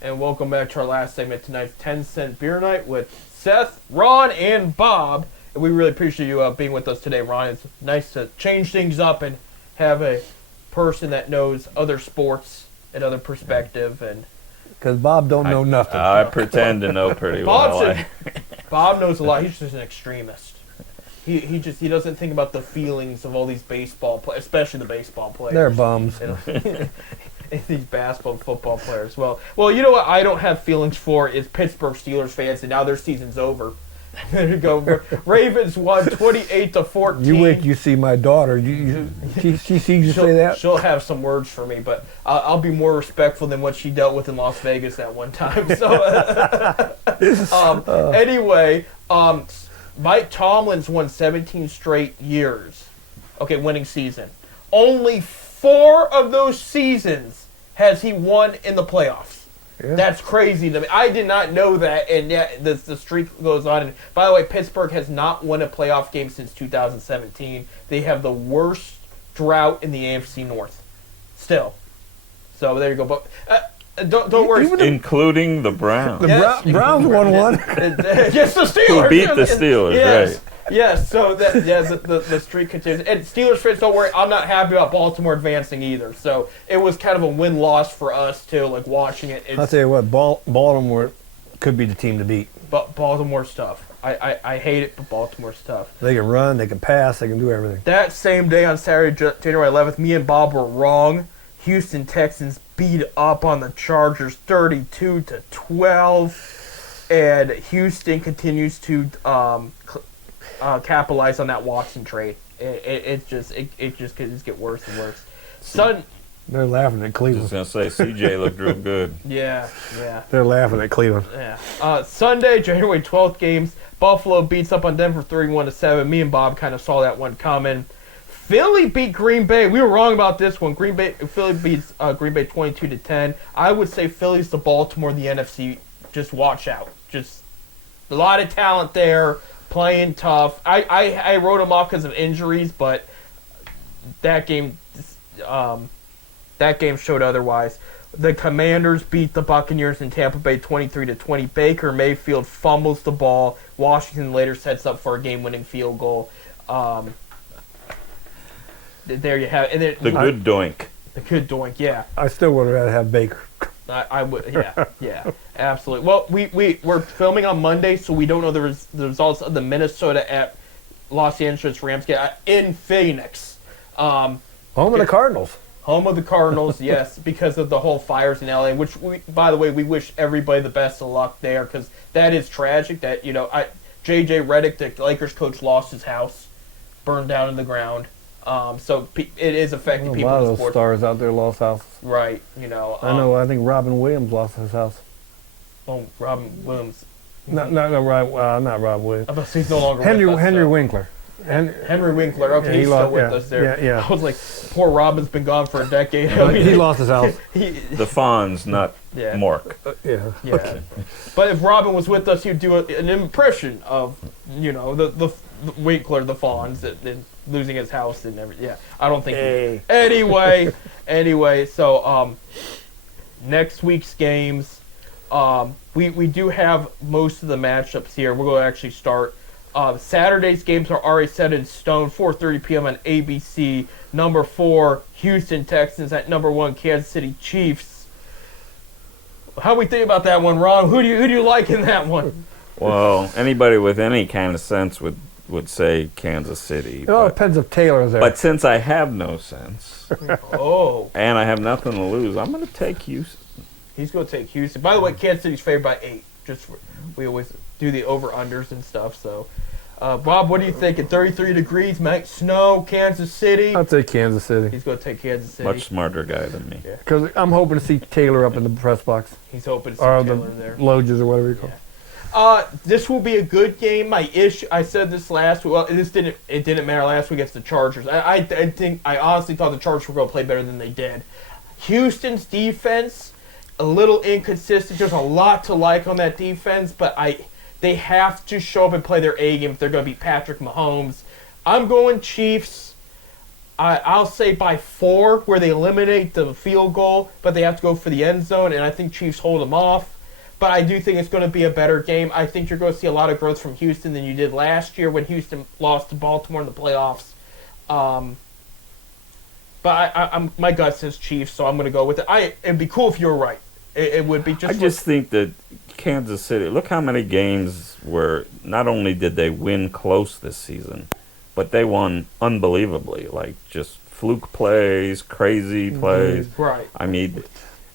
And welcome back to our last segment tonight's 10-Cent Beer Night with Seth, Ron, and Bob. And we really appreciate you being with us today, Ron. It's nice to change things up and have a person that knows other sports and other perspective. And because Bob don't know nothing. I pretend to know pretty well. Bob knows a lot. He's just an extremist. He doesn't think about the feelings of all these baseball players, especially the baseball players. They're bums. These basketball and football players. Well, you know what I don't have feelings for is Pittsburgh Steelers fans, and now their season's over. There you go. Ravens won 28-14. You wait, you see my daughter. She sees you say that. She'll have some words for me, but I'll be more respectful than what she dealt with in Las Vegas that one time. So, anyway, Mike Tomlin's won 17 straight years. Okay, winning season. Only 4 of those seasons has he won in the playoffs. Yeah. That's crazy to me. I did not know that, and yet the streak goes on. And by the way, Pittsburgh has not won a playoff game since 2017. They have the worst drought in the AFC North, still. So there you go. But don't worry. Including the Browns. The Browns won one. Yes, the Steelers. Who beat the Steelers, yes. right. Yes, so the streak continues. And Steelers fans, don't worry, I'm not happy about Baltimore advancing either. So it was kind of a win-loss for us, too, like watching it. I'll tell you what, Baltimore could be the team to beat. But Baltimore's tough. I hate it, but Baltimore's tough. They can run, they can pass, they can do everything. That same day on Saturday, January 11th, me and Bob were wrong. Houston Texans beat up on the Chargers 32-12. And Houston continues to capitalize on that Watson trade. It just could get worse and worse. They're laughing at I Cleveland. was going to say, CJ looked real good. Yeah. They're laughing at Cleveland. Yeah. Sunday, January 12th games. Buffalo beats up on Denver 31-7. Me and Bob kind of saw that one coming. Philly beat Green Bay. We were wrong about this one. Philly beats Green Bay 22-10. I would say Philly's the Baltimore of the NFC. Just watch out. Just a lot of talent there, playing tough. I wrote them off because of injuries, but that game showed otherwise. The Commanders beat the Buccaneers in Tampa Bay 23-20. Baker Mayfield fumbles the ball. Washington later sets up for a game-winning field goal. There you have it. The good doink. The good doink, yeah. I still would rather have Baker. I would, yeah, absolutely. Well, we're filming on Monday, so we don't know the results of the Minnesota at Los Angeles Rams game in Phoenix. Home of the Cardinals. Home of the Cardinals, yes, because of the whole fires in LA, which, by the way, we wish everybody the best of luck there, because that is tragic that, J.J. Redick, the Lakers coach, lost his house, burned down in the ground. So it is affecting people A lot in of those sports. stars out there lost houses. Right, I know. I think Robin Williams lost his house. Oh, Robin Williams. Not Rob Williams. I thought he's no longer Henry with us, Henry so. Winkler. Henry Winkler. Okay, he he's lost, still with us there. Yeah. I was like, poor Robin's been gone for a decade. He lost his house. The Fonz, not Mark. Yeah. Okay. But if Robin was with us, he'd do an impression of, the Winkler, the Fonz, and losing his house and everything. Yeah, I don't think. Hey. Anyway, so next week's games, we do have most of the matchups here. We're going to actually start. Saturday's games are already set in stone. 4:30 p.m. on ABC. Number 4, Houston Texans at number 1, Kansas City Chiefs. How we think about that one, Ron? Who do you like in that one? Well, anybody with any kind of sense would say Kansas City. It all depends if Taylor's there. But since I have no sense Oh, and I have nothing to lose, I'm going to take Houston. he's going to take Houston. By the way, Kansas City's favored by 8. We always do the over-unders and stuff. So, Bob, what do you think? At 33 degrees, might snow, Kansas City. I'll take Kansas City. He's going to take Kansas City. Much smarter guy than me. Yeah. Because I'm hoping to see Taylor up in the press box. He's hoping to see Or Taylor the there. Loges or whatever you call it. This will be a good game. I said this last week. Well, it didn't matter last week against the Chargers. I honestly thought the Chargers were going to play better than they did. Houston's defense, a little inconsistent. There's a lot to like on that defense, but they have to show up and play their A game if they're going to beat Patrick Mahomes. I'm going Chiefs. I'll say by 4, where they eliminate the field goal, but they have to go for the end zone, and I think Chiefs hold them off. But I do think it's going to be a better game. I think you're going to see a lot of growth from Houston than you did last year when Houston lost to Baltimore in the playoffs. But my gut says Chiefs, so I'm going to go with it. It'd be cool if you were right. It would be just. I just think that Kansas City. Look how many games where not only did they win close this season, but they won unbelievably. Like just fluke plays, crazy plays. Right. I mean,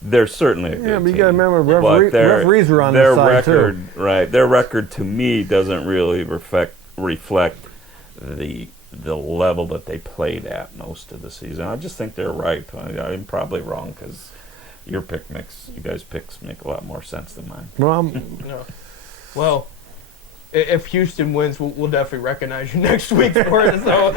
they're certainly a good Yeah, but you team. got to remember, But referees were on their their side, record, too. right? Their record to me doesn't really reflect the level that they played at most of the season. I just think they're right. I'm probably wrong because you guys' picks make a lot more sense than mine. Well, No. Well, If Houston wins, we'll definitely recognize you next week for it. So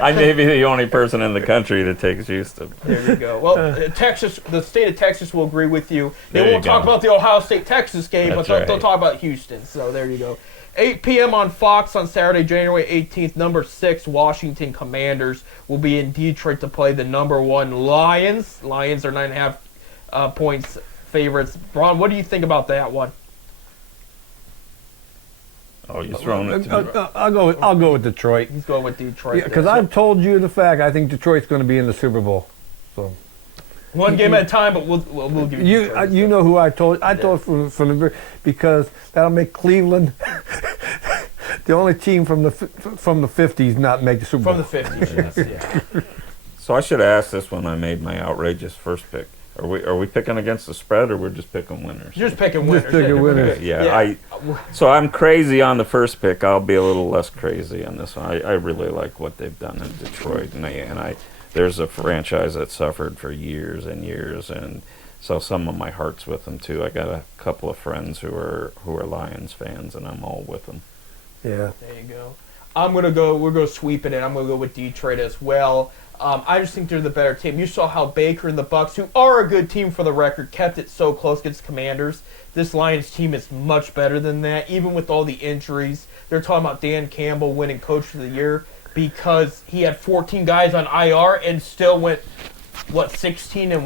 I may be the only person in the country that takes Houston. there you go. Well, Texas, the state of Texas will agree with you. They There you won't talk go. about the Ohio State-Texas game, That's but they'll right. talk about Houston. So there you go. 8 p.m. on Fox on Saturday, January 18th. Number 6 Washington Commanders will be in Detroit to play the number 1 Lions. Lions are 9.5 points favorites. Braun, what do you think about that one? Oh, you're throwing it to me. I'll go with Detroit. He's going with Detroit. Because there. I've told you the fact I think Detroit's going to be in the Super Bowl. So One game at a time, but we'll give you. Detroit. you know who I told. I told from the because that'll make Cleveland the only team from the 50s not make the Super Bowl. From the 50s, yes, yeah. So I should have asked this when I made my outrageous first pick. Are we picking against the spread, or we're just picking winners? You're just picking winners. picking winners. Yeah. So I'm crazy on the first pick. I'll be a little less crazy on this one. I really like what they've done in Detroit, and there's a franchise that suffered for years and years, and so some of my heart's with them too. I got a couple of friends who are Lions fans, and I'm all with them. Yeah. There you go. We're going to sweep it in. I'm going to go with Detroit as well. I just think they're the better team. You saw how Baker and the Bucks, who are a good team for the record, kept it so close against Commanders. This Lions team is much better than that, even with all the injuries. They're talking about Dan Campbell winning Coach of the Year because he had 14 guys on IR and still went, 16-1,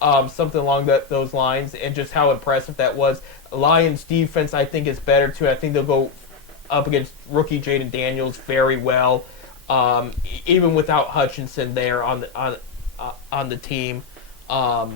15-2, something along those lines, and just how impressive that was. Lions defense, I think, is better too. I think they'll go up against rookie Jaden Daniels very well. Even without Hutchinson there on the team, I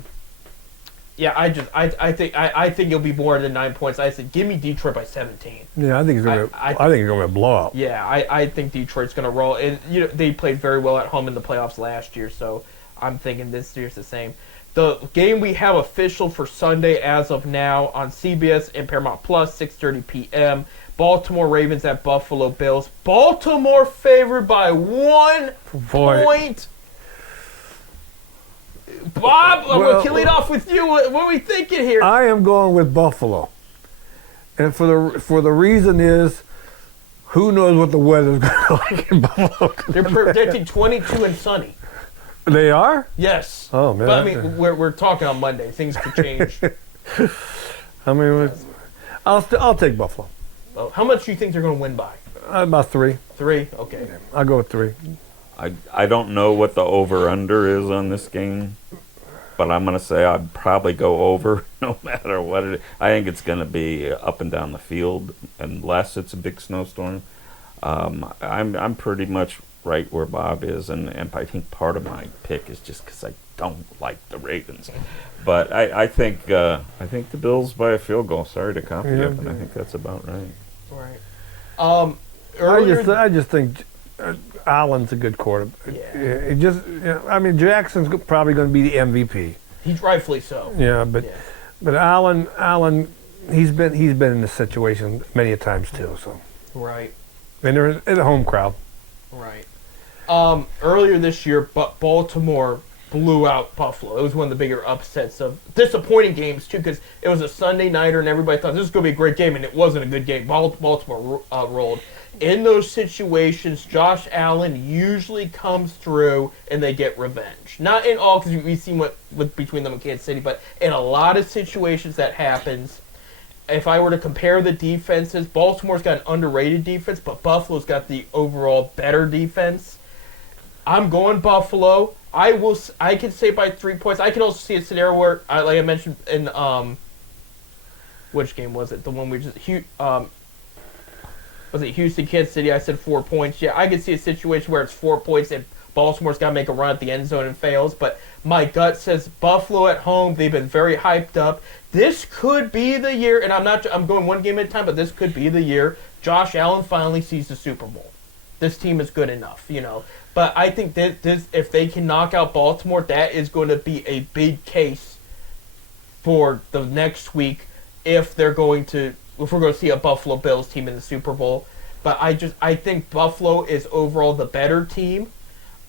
think it'll be more than 9 points. I said, give me Detroit by 17. Yeah, I think it's going to. I think it's going to be a blowout. Yeah, I think Detroit's going to roll. And they played very well at home in the playoffs last year, so I'm thinking this year's the same. The game we have official for Sunday as of now on CBS and Paramount Plus, 6:30 p.m. Baltimore Ravens at Buffalo Bills. Baltimore favored by 1 point. Bob, I'm going to lead off with you. What are we thinking here? I am going with Buffalo, and for the reason is, who knows what the weather's going to be like in Buffalo? They're predicting 22 and sunny. They are? Yes. Oh man! But I mean, we're talking on Monday. Things could change. I mean, I'll take Buffalo. Oh, how much do you think they're going to win by? About 3. 3? Okay. I'll go with 3. I don't know what the over-under is on this game, but I'm going to say I'd probably go over no matter what it is. I think it's going to be up and down the field unless it's a big snowstorm. I'm pretty much right where Bob is, and I think part of my pick is just because I don't like the Ravens. But I think the Bills by a field goal. Sorry to copy you, but I think that's about right. Right. I just think Allen's a good quarterback. Yeah. Jackson's probably going to be the MVP. He's rightfully so. Yeah, but Allen, he's been in this situation many a times too. So. Right. And they're in a home crowd. Right. Earlier this year, Baltimore blew out Buffalo. It was one of the bigger upsets of disappointing games too, because it was a Sunday nighter and everybody thought this was going to be a great game, and it wasn't a good game. Baltimore rolled. In those situations, Josh Allen usually comes through and they get revenge. Not in all, because we've seen what between them and Kansas City, but in a lot of situations that happens. If I were to compare the defenses, Baltimore's got an underrated defense, but Buffalo's got the overall better defense. I'm going Buffalo. I can say by 3 points. I can also see a scenario where, like I mentioned in which game was it? The one we just was it Houston, Kansas City? I said 4 points. Yeah, I could see a situation where it's 4 points and Baltimore's got to make a run at the end zone and fails. But my gut says Buffalo at home. They've been very hyped up. This could be the year, and I'm going one game at a time, but this could be the year Josh Allen finally sees the Super Bowl. This team is good enough, But I think this, if they can knock out Baltimore, that is going to be a big case for the next week if we're going to see a Buffalo Bills team in the Super Bowl. But I think Buffalo is overall the better team.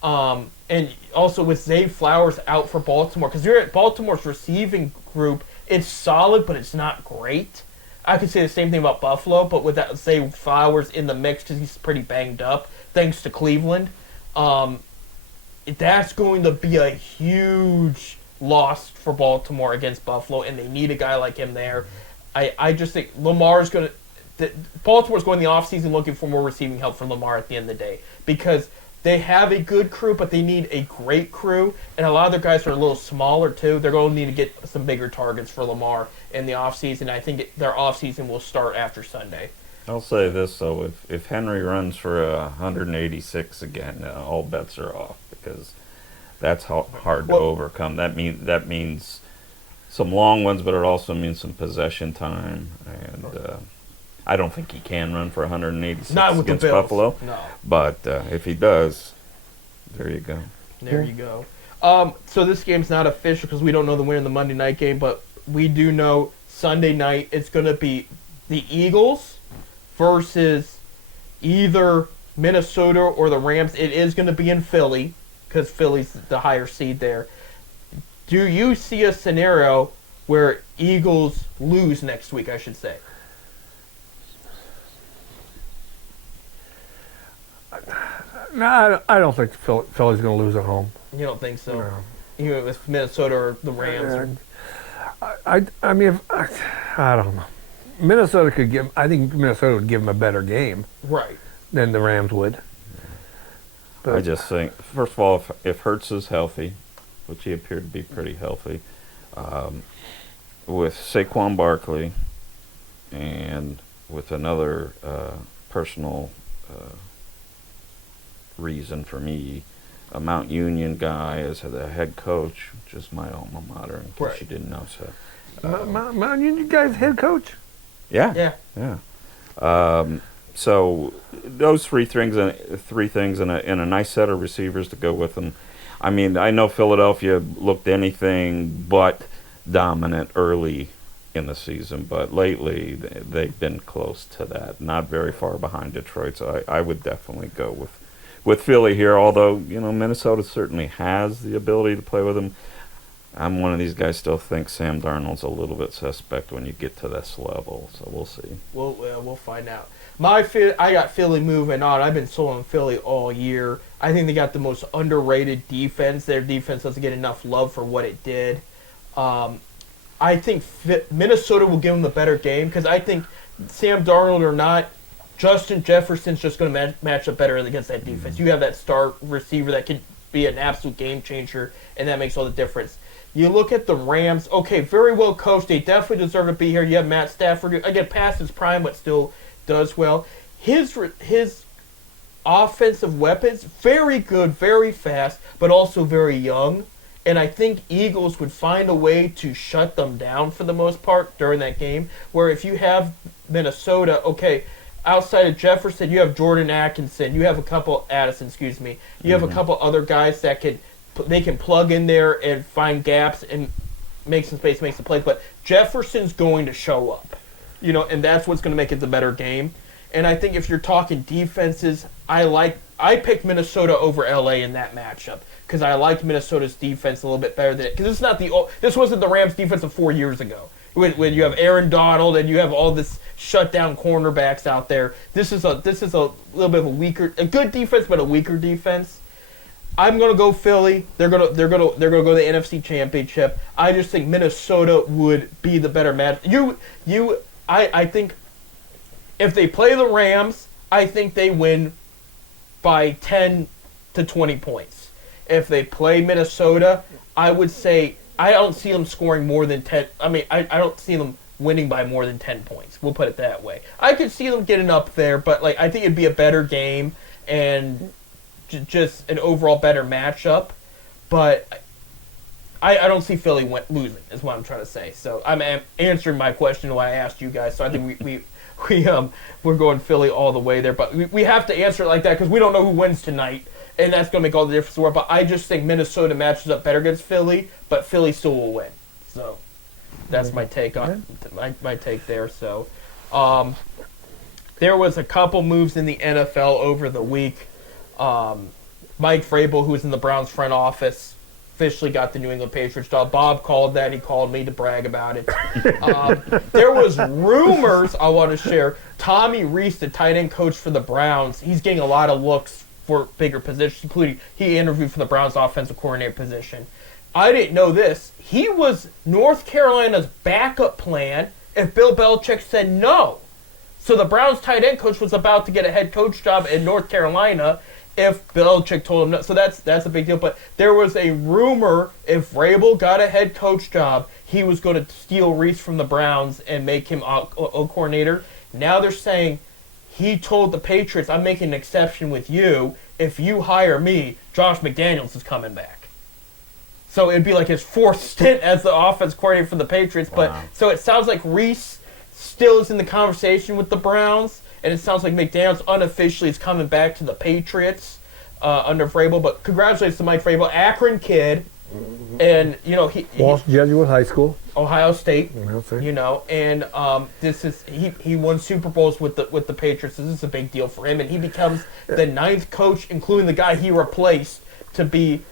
And also with Zay Flowers out for Baltimore, because you're at Baltimore's receiving group, it's solid, but it's not great. I could say the same thing about Buffalo, but with that, say Flowers in the mix because he's pretty banged up, thanks to Cleveland. That's going to be a huge loss for Baltimore against Buffalo, and they need a guy like him there. I just think Lamar's going to – Baltimore's going the offseason looking for more receiving help from Lamar at the end of the day because they have a good crew, but they need a great crew, and a lot of their guys are a little smaller too. They're going to need to get some bigger targets for Lamar in the offseason. I think their offseason will start after Sunday. I'll say this, though. If Henry runs for 186 again, all bets are off because that's hard to overcome. That means some long ones, but it also means some possession time. And I don't think he can run for 186 Not with against the Bills. Buffalo. No. But if he does, there you go. There you go. So this game's not official because we don't know the winner of the Monday night game, but we do know Sunday night it's going to be the Eagles versus either Minnesota or the Rams. It is going to be in Philly because Philly's the higher seed there. Do you see a scenario where Eagles lose next week, I should say? No, I don't think Philly's going to lose at home. You don't think so? No. Even if Minnesota or the Rams? I mean, I don't know. I think Minnesota would give them a better game Right. than the Rams would. But I just think, first of all, if Hurts is healthy, which he appeared to be pretty healthy, with Saquon Barkley and with another personal reason for me, a Mount Union guy as the head coach, which is my alma mater, in case you didn't know. So, Mount Union guy's head coach? Yeah. So those three things and a nice set of receivers to go with them. I mean, I know Philadelphia looked anything but dominant early in the season, but lately they've been close to that, not very far behind Detroit. So I would definitely go with Philly here, although, Minnesota certainly has the ability to play with them. I'm one of these guys still thinks Sam Darnold's a little bit suspect when you get to this level, so we'll see. We'll find out. I got Philly moving on. I've been sold on Philly all year. I think they got the most underrated defense. Their defense doesn't get enough love for what it did. I think Minnesota will give them the better game because I think Sam Darnold or not, Justin Jefferson's just going to match up better against that defense. You have that star receiver that can be an absolute game changer, and that makes all the difference. You look at the Rams, okay, very well coached. They definitely deserve to be here. You have Matt Stafford, again, past his prime, but still does well. His offensive weapons, very good, very fast, but also very young. And I think Eagles would find a way to shut them down for the most part during that game, where if you have Minnesota, okay, outside of Jefferson, you have Jordan Atkinson, you have a couple, Addison, excuse me, you have a couple other guys that they can plug in there and find gaps and make some space, make some plays. But Jefferson's going to show up, and that's what's going to make it the better game. And I think if you're talking defenses, I picked Minnesota over LA in that matchup because I liked Minnesota's defense a little bit better than it. Because this wasn't the Rams' defense of 4 years ago when you have Aaron Donald and you have all this shutdown cornerbacks out there. This is a little bit of a good defense, but a weaker defense. I'm gonna go Philly. They're gonna go to the NFC Championship. I just think Minnesota would be the better match. I think if they play the Rams, I think they win by 10 to 20 points. If they play Minnesota, I would say I don't see them scoring more than 10. I mean, I don't see them winning by more than 10 points. We'll put it that way. I could see them getting up there, but I think it'd be a better game and just an overall better matchup, but I don't see Philly losing, is what I'm trying to say. So I'm answering my question why I asked you guys. So I think we're going Philly all the way there, but we have to answer it like that because we don't know who wins tonight, and that's going to make all the difference in the world. But I just think Minnesota matches up better against Philly, but Philly still will win. So that's my take on my take there. So there was a couple moves in the NFL over the week. Mike Vrabel, who was in the Browns front office, officially got the New England Patriots job. Bob called that. He called me to brag about it. There was rumors I want to share. Tommy Reese, the tight end coach for the Browns, he's getting a lot of looks for bigger positions, including he interviewed for the Browns offensive coordinator position. I didn't know this. He was North Carolina's backup plan if Bill Belichick said no. So the Browns tight end coach was about to get a head coach job in North Carolina if Belichick told him no. So that's a big deal. But there was a rumor if Vrabel got a head coach job, he was going to steal Reese from the Browns and make him a coordinator. Now they're saying he told the Patriots, I'm making an exception with you. If you hire me, Josh McDaniels is coming back. So it'd be like his fourth stint as the offense coordinator for the Patriots. Wow. But so it sounds like Reese still is in the conversation with the Browns, and it sounds like McDaniels unofficially is coming back to the Patriots under Vrabel. But congratulations to Mike Vrabel, Akron kid, and he Walsh Jesuit High School, Ohio State. Ohio State. And this is he won Super Bowls with the Patriots. This is a big deal for him, and he becomes the 9th coach, including the guy he replaced, to be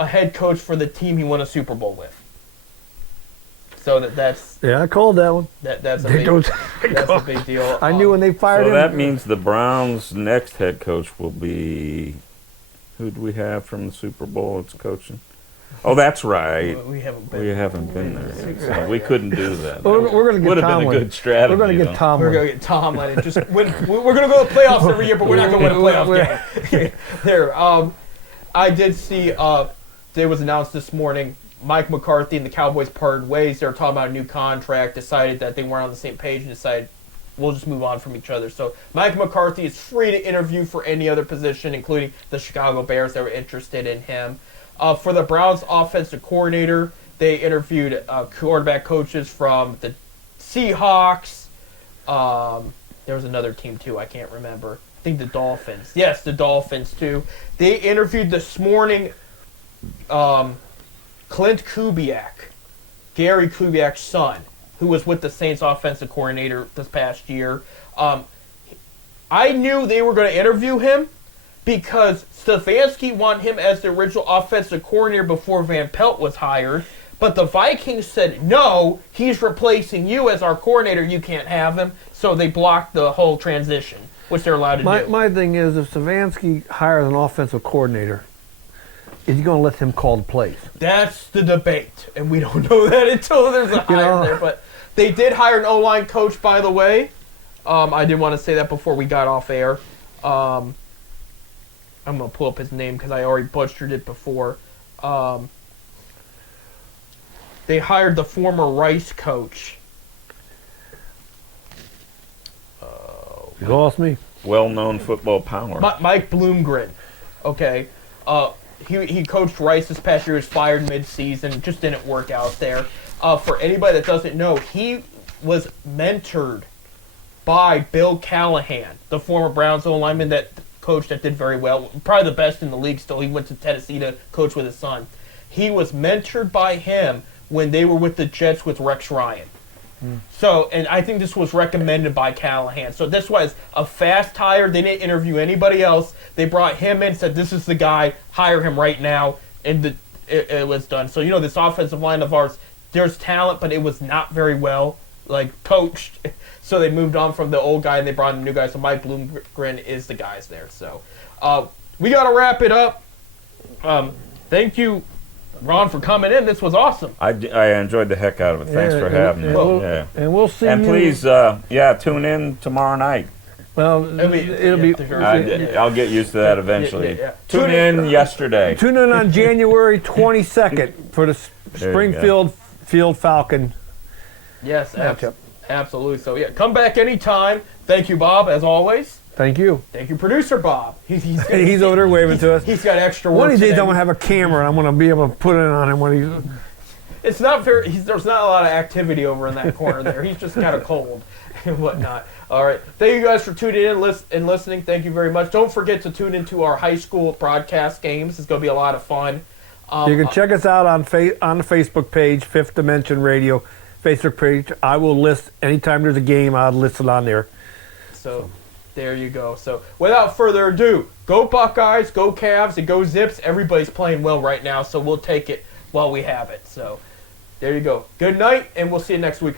a head coach for the team he won a Super Bowl with. So that's I called that one. that's a big deal. I knew when they fired So him. that means the Browns' next head coach will be, who do we have from the Super Bowl that's coaching? Oh, that's right. We haven't been there. So we couldn't do that. We're going to get Would have Tomlin. been a good strategy. We're going to though. get Tomlin. We're gonna get Tomlin and just win. We're gonna go to the playoffs every year, but we're not gonna win a playoff game. There. I did see. It was announced this morning. Mike McCarthy and the Cowboys parted ways. They were talking about a new contract. Decided that they weren't on the same page and decided we'll just move on from each other. So Mike McCarthy is free to interview for any other position, including the Chicago Bears that were interested in him. For the Browns offensive coordinator, they interviewed quarterback coaches from the Seahawks. There was another team too. I can't remember. I think the Dolphins. Yes, the Dolphins too. They interviewed this morning Clint Kubiak, Gary Kubiak's son, who was with the Saints offensive coordinator this past year. I knew they were going to interview him because Stefanski wanted him as the original offensive coordinator before Van Pelt was hired. But the Vikings said, no, he's replacing you as our coordinator. You can't have him. So they blocked the whole transition, which they're allowed to do. My thing is, if Stefanski hires an offensive coordinator, is he going to let him call the plays? That's the debate, and we don't know that until there's a hire there. But they did hire an O-line coach, by the way. I did want to say that before we got off air. I'm going to pull up his name because I already butchered it before. They hired the former Rice coach. You lost me. Well-known football power. Mike Bloomgren. Okay. He coached Rice this past year. He was fired mid-season. Just didn't work out there. For anybody that doesn't know, he was mentored by Bill Callahan, the former Browns O-lineman that coach that did very well. Probably the best in the league still. He went to Tennessee to coach with his son. He was mentored by him when they were with the Jets with Rex Ryan. So, and I think this was recommended by Callahan. So this was a fast hire. They didn't interview anybody else. They brought him in, said, this is the guy, hire him right now, and it was done. So, this offensive line of ours, there's talent, but it was not very well, coached. So they moved on from the old guy, and they brought in a new guy. So Mike Bloomgren is the guys there. So we got to wrap it up. Thank you, Ron, for coming in. This was awesome. I enjoyed the heck out of it. Thanks for having me. And we'll see and you. please, tune in tomorrow night. Well, it'll be. I'll get used to that eventually. Tune in yesterday. Tune in on January 22nd for the Springfield Field Falcon. Yes, matchup. Absolutely. So, come back anytime. Thank you, Bob, as always. Thank you. Thank you, producer Bob. He's over there waving to us. He's got extra work. One of these days, today. I'm going to have a camera, and I'm going to be able to put it on him when he's... It's not very... there's not a lot of activity over in that corner there. He's just kind of cold and whatnot. All right. Thank you guys for tuning in and listening. Thank you very much. Don't forget to tune into our high school broadcast games. It's going to be a lot of fun. You can check us out on the Facebook page, Fifth Dimension Radio Facebook page. I will list, anytime there's a game, I'll list it on there. So There you go. So, without further ado, go Buckeyes, go Cavs, and go Zips. Everybody's playing well right now, so we'll take it while we have it. So, there you go. Good night, and we'll see you next week.